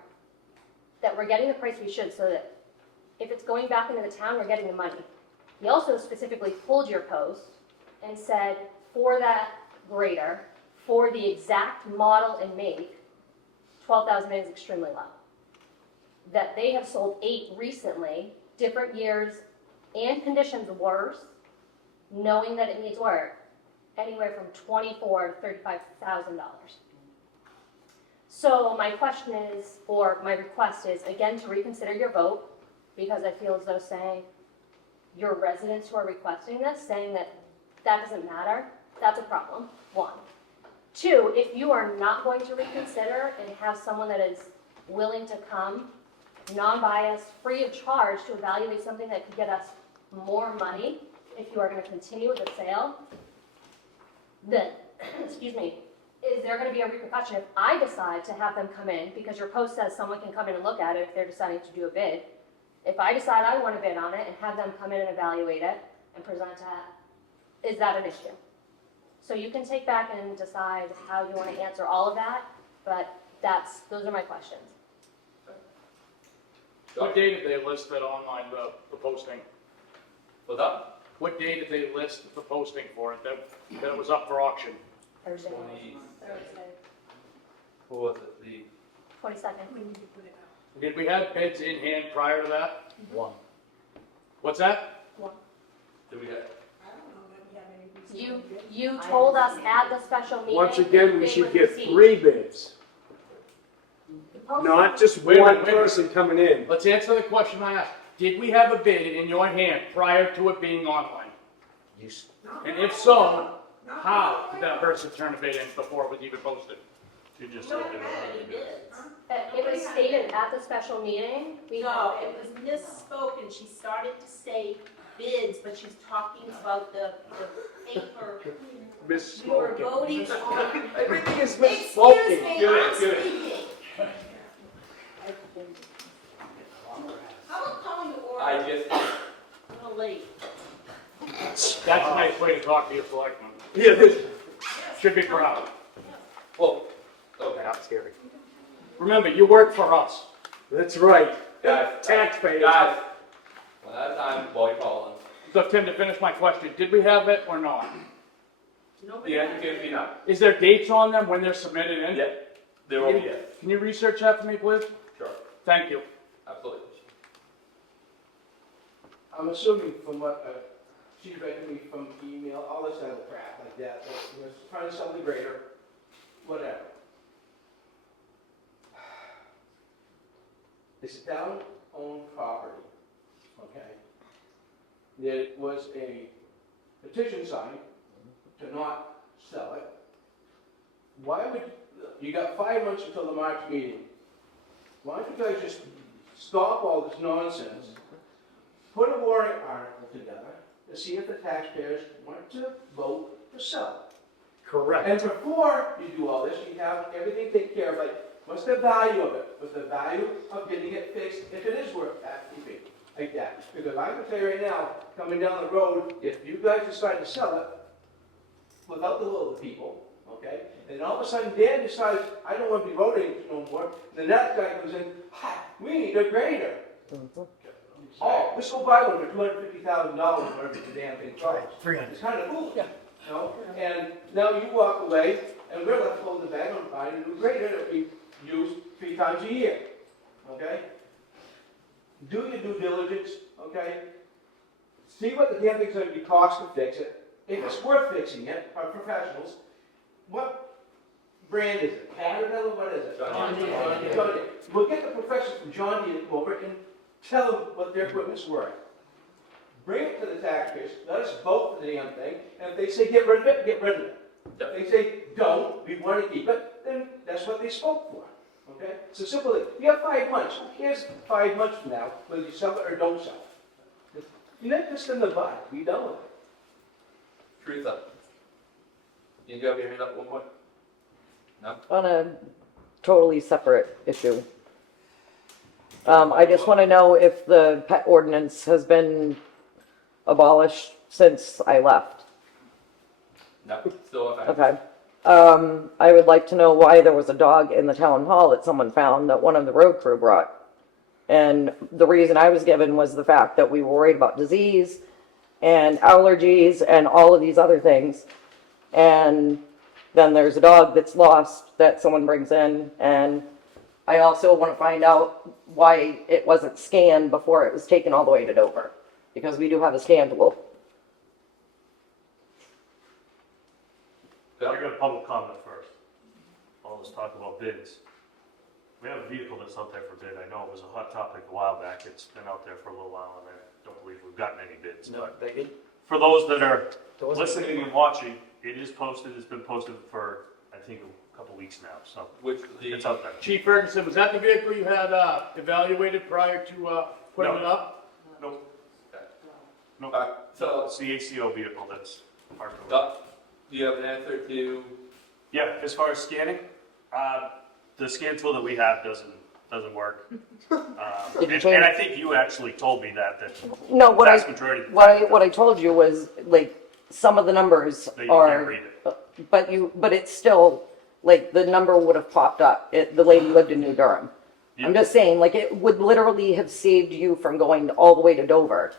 that we're getting the price we should, so that if it's going back into the town, we're getting the money. He also specifically pulled your post and said, for that grader, for the exact model and make, 12,000 is extremely low. That they have sold 8 recently, different years and conditions worse, knowing that it needs work, anywhere from $24,000 to $35,000. So my question is, or my request is, again, to reconsider your vote, because I feel as though saying your residents who are requesting this, saying that that doesn't matter, that's a problem, 1. 2, if you are not going to reconsider and have someone that is willing to come, non-biased, free of charge, to evaluate something that could get us more money, if you are going to continue with the sale, then, excuse me, is there going to be a repercussion if I decide to have them come in, because your post says someone can come in and look at it if they're deciding to do a bid. If I decide I want to bid on it and have them come in and evaluate it and present it, is that an issue? So you can take back and decide how you want to answer all of that, but those are my questions. What day did they list that online, the posting? What's up? What day did they list the posting for it, that it was up for auction? Thursday. 20. Thursday. What was it? The 22nd. Did we have bids in hand prior to that? 1. What's that? did we have? You told us at the special meeting. Once again, we they should would get receive. 3 bids, not just Wait a one minute, wait a minute. person coming in. Let's answer the question I asked. Did we have a bid in your hand prior to it being online? And if so, how did that person turn a bid in before it was even posted? You just said there were other bids. It was stated at the special meeting. No, it was misspoken. She started to say bids, but she's talking about the paper. You were Misspoken. voting on. Everything is Excuse misspoken. me, I'm speaking. How about calling the order? I just, A little late. That's a nice way to talk to your selectman. Yeah, this- Should be proud. well, okay. Not scary. Remember, you work for us. that's right. Guys, Taxpayers. Guys, one at a time, while you're calling. So Tim, to finish my question, did we have it or not? The answer is going to be no. Is there dates on them when they're submitted in? Yeah, there will be, yes. Can you research that for me, please? Sure, Thank you. absolutely. I'm assuming from what she read to me from email, all this other crap like that, that he was trying to sell the grader, whatever. It's a town-owned property, okay? There was a petition signed to not sell it. Why would, you got 5 months until the March meeting. Why don't you guys just stop all this nonsense, put a warrant article together to see if the taxpayers want to vote to sell it? Correct. And before you do all this, you have everything taken care of, like, what's the value of it? What's the value of getting it fixed if it is worth that, like that? Because I can tell you right now, coming down the road, if you guys decide to sell it without the will of the people, okay? And all of a sudden Dan decides, I don't want to be voting no more. And then that guy comes in, ha, we need a grader. Oh, let's go buy one for $250,000, whatever the damn thing costs. It's kind of foolish, you know? And now you walk away, and we're left holding the bag on buying a new grader that we use 3 times a year, okay? Do your due diligence, okay? See what the damn thing's going to be cost to fix it. If it's worth fixing it, our professionals, what brand is it? Caterpillar, what is it? John Deere. John Deere. We'll get the professionals from John Deere to come over and tell them what their equipment's worth. Bring it to the taxpayers, let us vote for the damn thing, and if they say get rid of it, get rid of it. If they say don't, we want to keep it, then that's what they spoke for. Okay? So simple, you have 5 months. Who cares 5 months from now whether you sell it or don't sell it? You nip this in the bud. Be done with it. Teresa, you have your hand up at one point? No? On a totally separate issue. I just want to know if the pet ordinance has been abolished since I left. No, still a fact. Okay. I would like to know why there was a dog in the town hall that someone found that one of the road crew brought. And the reason I was given was the fact that we were worried about disease and allergies and all of these other things. And then there's a dog that's lost that someone brings in. And I also want to find out why it wasn't scanned before it was taken all the way to Dover. Because we do have a scan tool. I got a public comment first. All this talk about bids. We have a vehicle that's out there for bid. I know it was a hot topic a while back. It's been out there for a little while, and I don't believe we've gotten any bids. But for those that are listening and watching, it is posted. It's been posted for, I think, a couple weeks now. So it's out there. Chief Ferguson, was that the vehicle you had evaluated prior to putting it up? Nope. Nope. So, It's the ACO vehicle that's part of it. Doc, do you have an answer to? Yeah, as far as scanning, the scan tool that we have doesn't work. And I think you actually told me that No, the vast majority of the time what I told you was, like, some of the numbers that you can't are, read it. but it's still, like, the number would have popped up. The lady lived in New Durham. I'm just saying, like, it would literally have saved you from going all the way to Dover.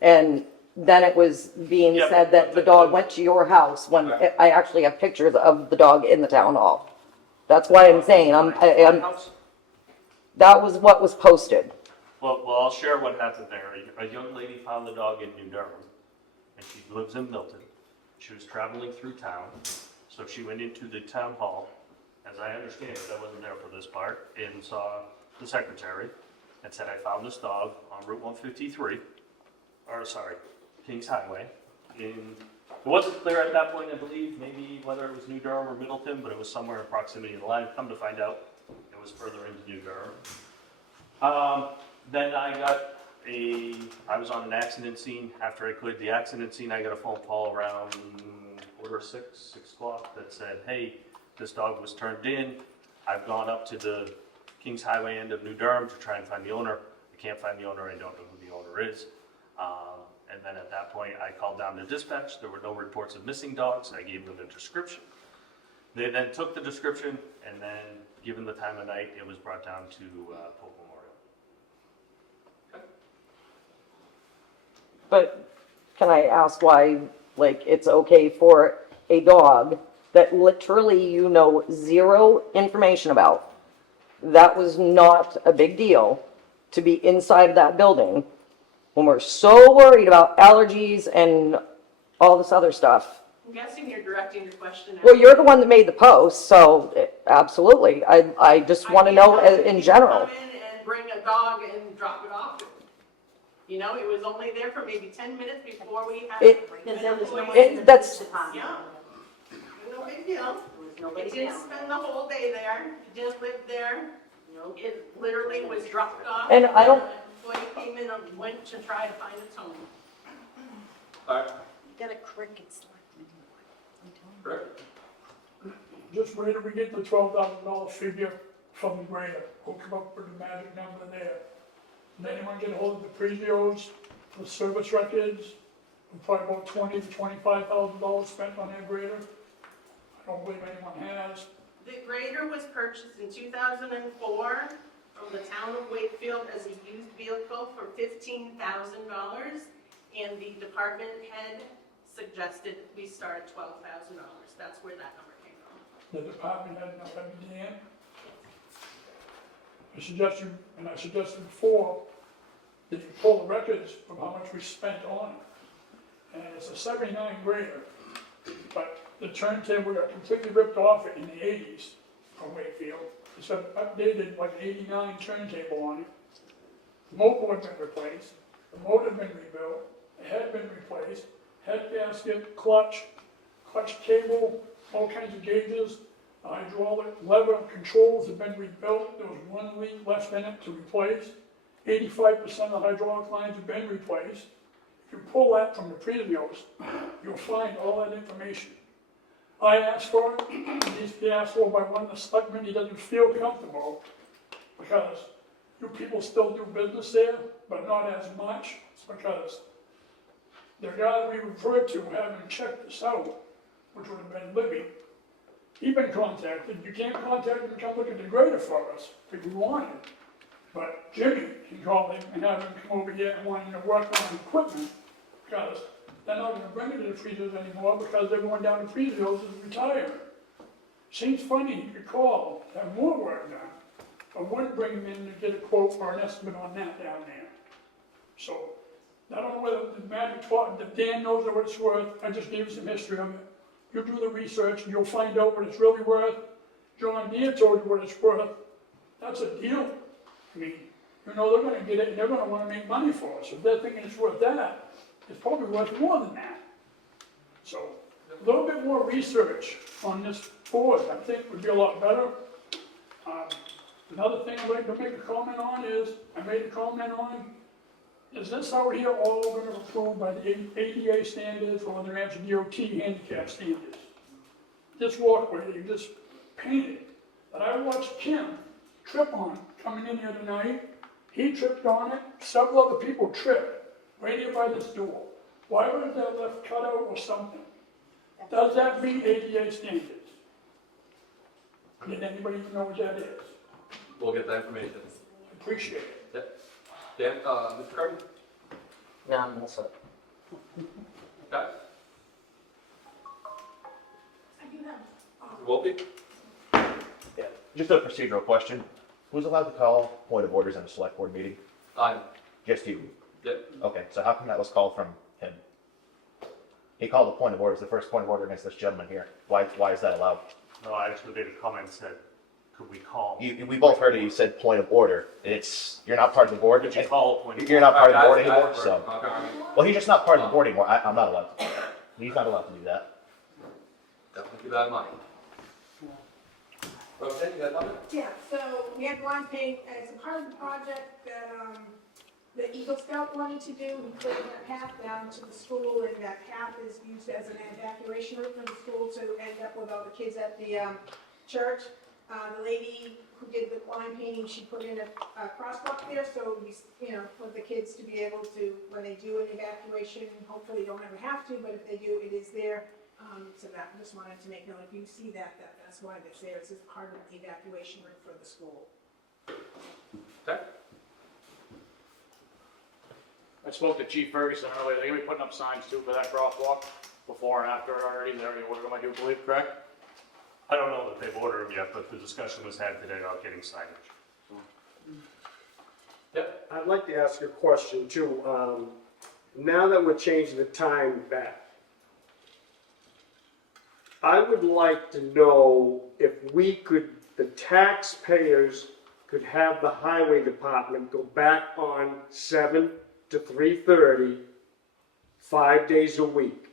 And then it was being Yeah, said that the dog went to your house when I actually have pictures of the dog in the town hall. That's why I'm saying, that was what was posted. Well, I'll share what happened there. A young lady found the dog in New Durham, and she lives in Middleton. She was traveling through town, so she went into the town hall. As I understand it, I wasn't there for this part, and saw the secretary and said, I found this dog on Route 153, Kings Highway. It wasn't clear at that point, I believe, maybe whether it was New Durham or Middleton, but it was somewhere in proximity of the line. Come to find out, it was further into New Durham. Then I was on an accident scene. After I cleared the accident scene, I got a phone call around 6 o'clock that said, hey, this dog was turned in. I've gone up to the Kings Highway end of New Durham to try and find the owner. I can't find the owner. I don't know who the owner is. And then at that point, I called down to dispatch. There were no reports of missing dogs. I gave them a description. They then took the description, and then, given the time of night, it was brought down to Pope Memorial. But can I ask why, like, it's okay for a dog that literally you know zero information about, that was not a big deal, to be inside that building when we're so worried about allergies and all this other stuff? I'm guessing you're directing your question at. Well, you're the one that made the post, so absolutely. I just want to know in general. Come in and bring a dog and drop it off. You know, it was only there for maybe 10 minutes before we had. Because there was no one It- in the that's- police department. Yeah. No big deal. There was It nobody didn't down. spend the whole day there, it didn't live there. Nope. It literally was dropped off. And I don't- An employee came in and went to try to find its home. All right, Get a cricket slap. Rick? Just wait till we get the $12,000 figure from the grader. We'll come up with the magic number there. Did anyone get hold of the Prezios, the service records? Probably about $20,000 to $25,000 spent on that grader. I don't believe anyone has. The grader was purchased in 2004 from the town of Wakefield as a used vehicle for $15,000. And the department head suggested we start at $12,000. That's where that number came from. The department had enough everything in. I suggested, and I suggested before, that you pull the records of how much we spent on it. And it's a 79 grader, but the turntable got completely ripped off it in the 80s from Wakefield. It's an updated, like 89 turntable on it. The motor had been replaced, the motor had been rebuilt, it had been replaced, head gasket, clutch cable, all kinds of gauges, the hydraulic lever controls have been rebuilt. There was one leak left in it to replace. 85% of the hydraulic lines have been replaced. If you pull that from the Prezios, you'll find all that information. I asked for it, he's been asked for by one of the selectmen, he doesn't feel comfortable because you people still do business there, but not as much, because the guy we referred to having checked this out, which would have been Libby, he'd been contacted. You can't contact him to come look at the grader for us if you wanted. But Jimmy can call him and have him come over here and want him to work on equipment, because they're not gonna bring it to the freezers anymore because they're going down to freezers and retiring. Seems funny, you could call, have more work done, but wouldn't bring him in to get a quote or an estimate on that down there. So, I don't know whether the magic part, that Dan knows what it's worth, I just gave you some history of it. You do the research and you'll find out what it's really worth. John Deere told you what it's worth. That's a deal. I mean, you know they're gonna get it and they're gonna wanna make money for us. If they're thinking it's worth that, it's probably worth more than that. So, a little bit more research on this board, I think would be a lot better. Another thing I'd like to make a comment on is, is this out here all gonna be approved by the ADA standards or the Rancho DOT handicap standards? This walkway, they just painted, but I watched Kim trip on it coming in here tonight. He tripped on it, several other people tripped, right here by this door. Why was that left cut out or something? Does that meet ADA standards? Did anybody even know what that is? We'll get that information. Appreciate it. Yep. Dan, Mr. Carden? No, I'm all set. Okay. I do have. Mr. Wolpe? Yeah, just a procedural question. Who's allowed to call point of orders in a select board meeting? Just you? Yep. Okay, so how come that was called from him? He called a point of orders, the first point of order against this gentleman here. Why is that allowed? No, I actually made a comment and said, could we call? We both heard it, you said point of order. you're not part of the board. Could you call a point of You're not part of the board Guys, anymore, guys, so. okay. Well, he's just not part of the board anymore. I'm not allowed to do that. He's not allowed to do that. Definitely keep that in mind. Roseanne, you got a comment? Yeah, so we had one paint as a part of the project that, the Eagle Scout wanted to do. We cleared that path down to the school, and that path is used as an evacuation route for the school to end up with all the kids at the, church. The lady who did the line painting, she put in a crosswalk there, so we, for the kids to be able to, when they do an evacuation, hopefully don't ever have to, but if they do, it is there. So that, I just wanted to make note, if you see that's why it's there. It's just part of the evacuation route for the school. Okay. I spoke to Chief Ferguson earlier, they're gonna be putting up signs too for that crosswalk, before and after already, they're already ordered them, I do believe, correct? I don't know that they've ordered them yet, but the discussion was had today about getting signage. Yep. I'd like to ask a question too. Now that we're changing the time back, I would like to know if we could, the taxpayers could have the highway department go back on 7 to 3:30, 5 days a week.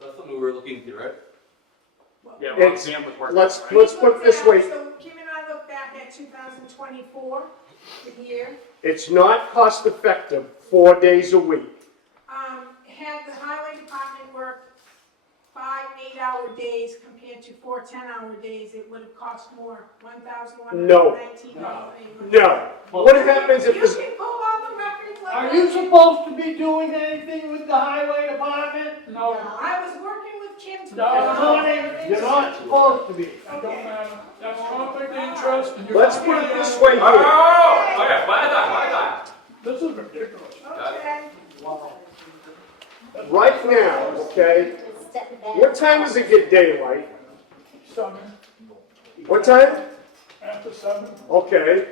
That's something we were looking into, right? Yeah, It's- Sam was working. let's on it. put it this way. So Kim and I look back at 2024, the year, It's not cost effective 4 days a week. had the highway department work 5 8-hour days compared to 4 10-hour days, it would have cost more, $1,119. No. What happens if You this, can pull all the records like Are that. you supposed to be doing anything with the highway department? No, I was working with Kim to. No, honey, you're not supposed to be. don't matter. That's conflict of interest. and you're let's not put it getting this it. way here. Okay, one time. This is ridiculous. Okay. Right now, okay, what time does it get daylight? 7, What time? after 7. Okay.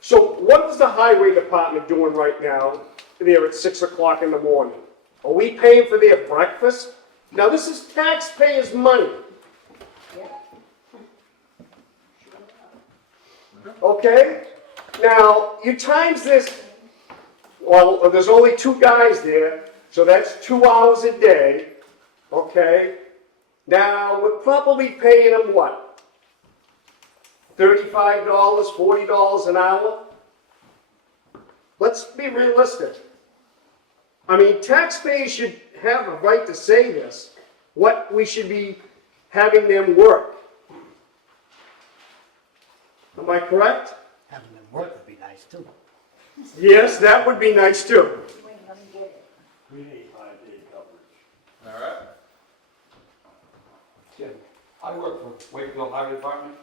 So what is the highway department doing right now there at 6 o'clock in the morning? Are we paying for their breakfast? Now, this is taxpayers' money. Okay? Now, you times this, well, there's only 2 guys there, so that's 2 hours a day, okay? Now, we're probably paying them what? $35, $40 an hour? Let's be realistic. I mean, taxpayers should have a right to say this, what we should be having them work. Am I correct? Having them work would be nice too. Yes, that would be nice too. We need 5-day coverage. All right. Jim, I work for Wakefield Highway Department.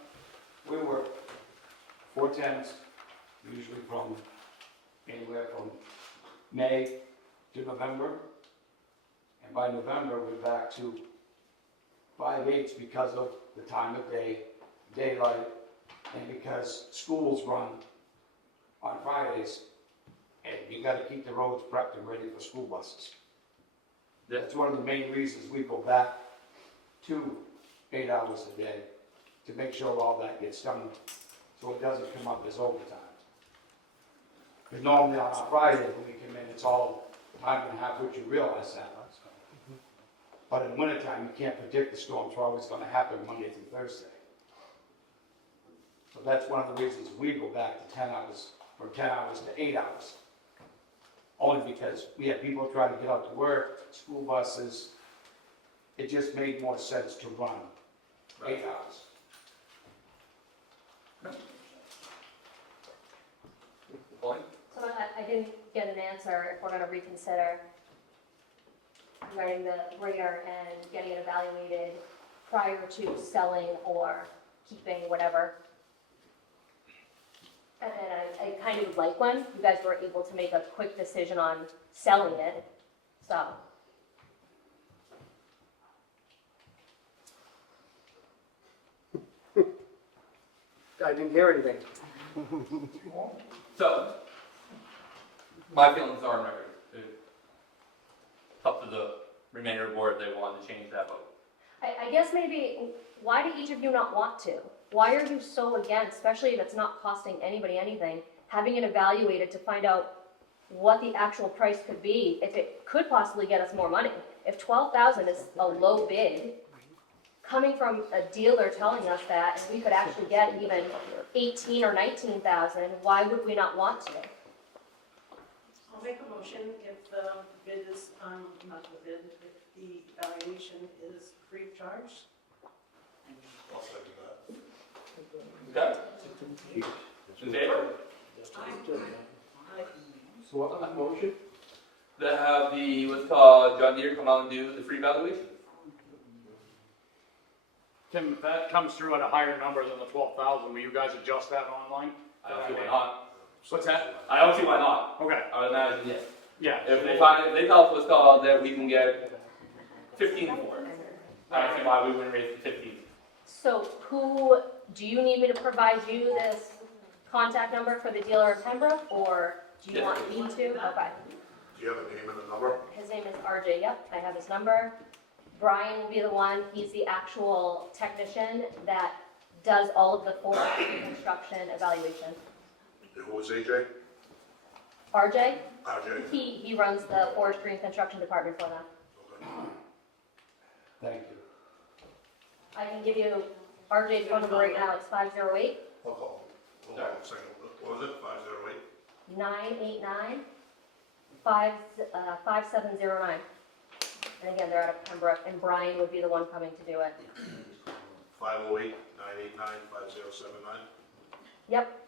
We work 4/10s, usually from anywhere from May to November. And by November, we're back to 5/8 because of the time of day, daylight, and because schools run on Fridays, and you gotta keep the roads prepped and ready for school buses. That's one of the main reasons we go back to 8 hours a day, to make sure all that gets done, so it doesn't come up as overtime. Because normally on a Friday, when we come in, it's all time and a half, which you realize that. But in wintertime, you can't predict the storms are always gonna happen Monday through Thursday. So that's one of the reasons we go back to 10 hours, from 10 hours to 8 hours. Only because we have people trying to get out to work, school buses. It just made more sense to run 8 hours. Pauline? So I didn't get an answer if we're gonna reconsider regarding the grader and getting it evaluated prior to selling or keeping, whatever. And I kind of would like one. You guys were able to make a quick decision on selling it, so. I didn't hear anything. So, my feelings are on record. It's up to the remainder of the board if they want to change that vote. I guess maybe, why do each of you not want to? Why are you so against, especially if it's not costing anybody anything, having it evaluated to find out what the actual price could be, if it could possibly get us more money? If 12,000 is a low bid, coming from a dealer telling us that, and we could actually get even 18 or 19,000, why would we not want to? I'll make a motion if the bid is, not the bid, if the evaluation is free of charge. I'll second that. Okay? In favor? So what was the motion? To have the, what's called, John Deere come out and do the free evaluation? Tim, if that comes through at a higher number than the 12,000, will you guys adjust that online? I don't see why not. What's that? I don't see why not. Okay, I would imagine, yes. yeah. If they tell us what's called, that we can get 15 for it. I don't see why we wouldn't raise it to 15. So who, do you need me to provide you this contact number for the dealer in Pembroke, or do you want me to? Okay. Do you have a name and a number? His name is RJ, yep, I have his number. Brian will be the one, he's the actual technician that does all of the forestry construction evaluation. Who was AJ? RJ, RJ? he runs the forestry and construction department for them. Okay. Thank you. I can give you RJ's phone number right now, it's 508 I'll call. Hold on a second. What was it? 508? 989 5709. And again, they're out of Pembroke, and Brian would be the one coming to do it. 508 989 5079. Yep.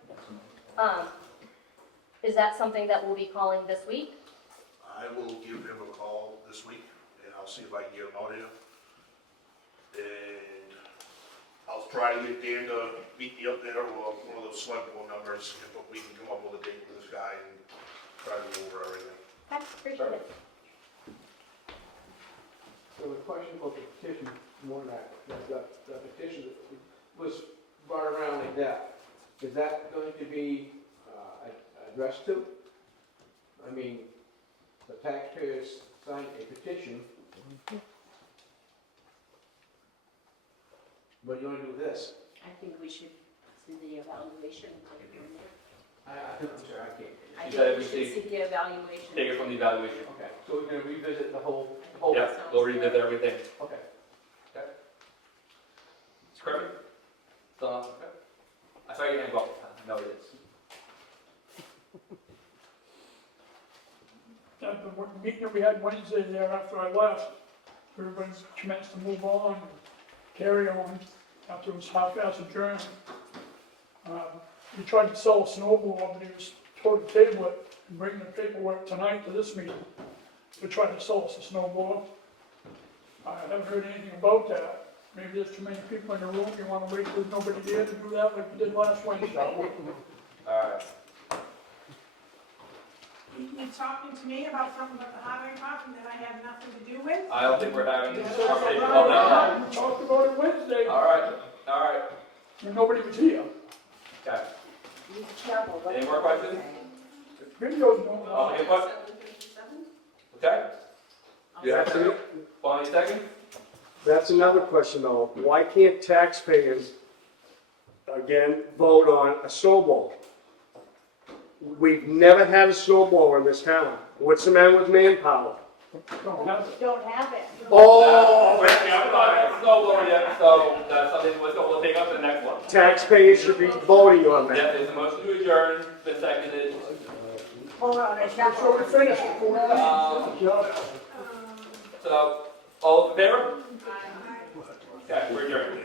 Is that something that we'll be calling this week? I will give him a call this week, and I'll see if I can get him out here. And I'll try to get Dan to meet me up there, or one of those select board members, if we can come up with a date with this guy and try to go over everything. Okay, appreciate it. So the question for the petition, more than that, the petition that was brought around like that, is that going to be addressed to? I mean, the taxpayers signed a petition. What do you want to do with this? I think we should see the evaluation. I'm sorry, I can't. I You think said we we should see- see the evaluation. Take it from the evaluation. Okay, so we're gonna revisit the whole. Yeah, we'll revisit everything. Okay. It's correct? So, I saw your hand go up. I know it is. At the meeting that we had Wednesday there after I left, everybody's commenced to move on, carry on, after it was half-assed adjourned. We tried to sell a snowball, but he was told to table it and bring the paperwork tonight to this meeting to try to sell us a snowball. I haven't heard anything about that. Maybe there's too many people in the room, you wanna wait till there's nobody there to do that like we did last Wednesday. Alright. You talking to me about something about the highway department that I have nothing to do with? I don't think we're having a We conversation about that. talked about it Wednesday, Alright. when nobody was here. Okay. Be careful. what Any more questions? Videos don't. Oh, any questions? 7:57? Okay. You have That's to, Bonnie second? That's another question though. Why can't taxpayers, again, vote on a snowball? We've never had a snowball in this town. What's the matter with manpower? Don't have it. Don't have it. Oh! Wait, we haven't talked snowblower yet, so that's something we'll take up to the next one. Taxpayers should be voting on Yeah, that. there's a motion to adjourn, been seconded. Hold on, it's not. So we finished. So, all in favor? Okay, we're adjourned.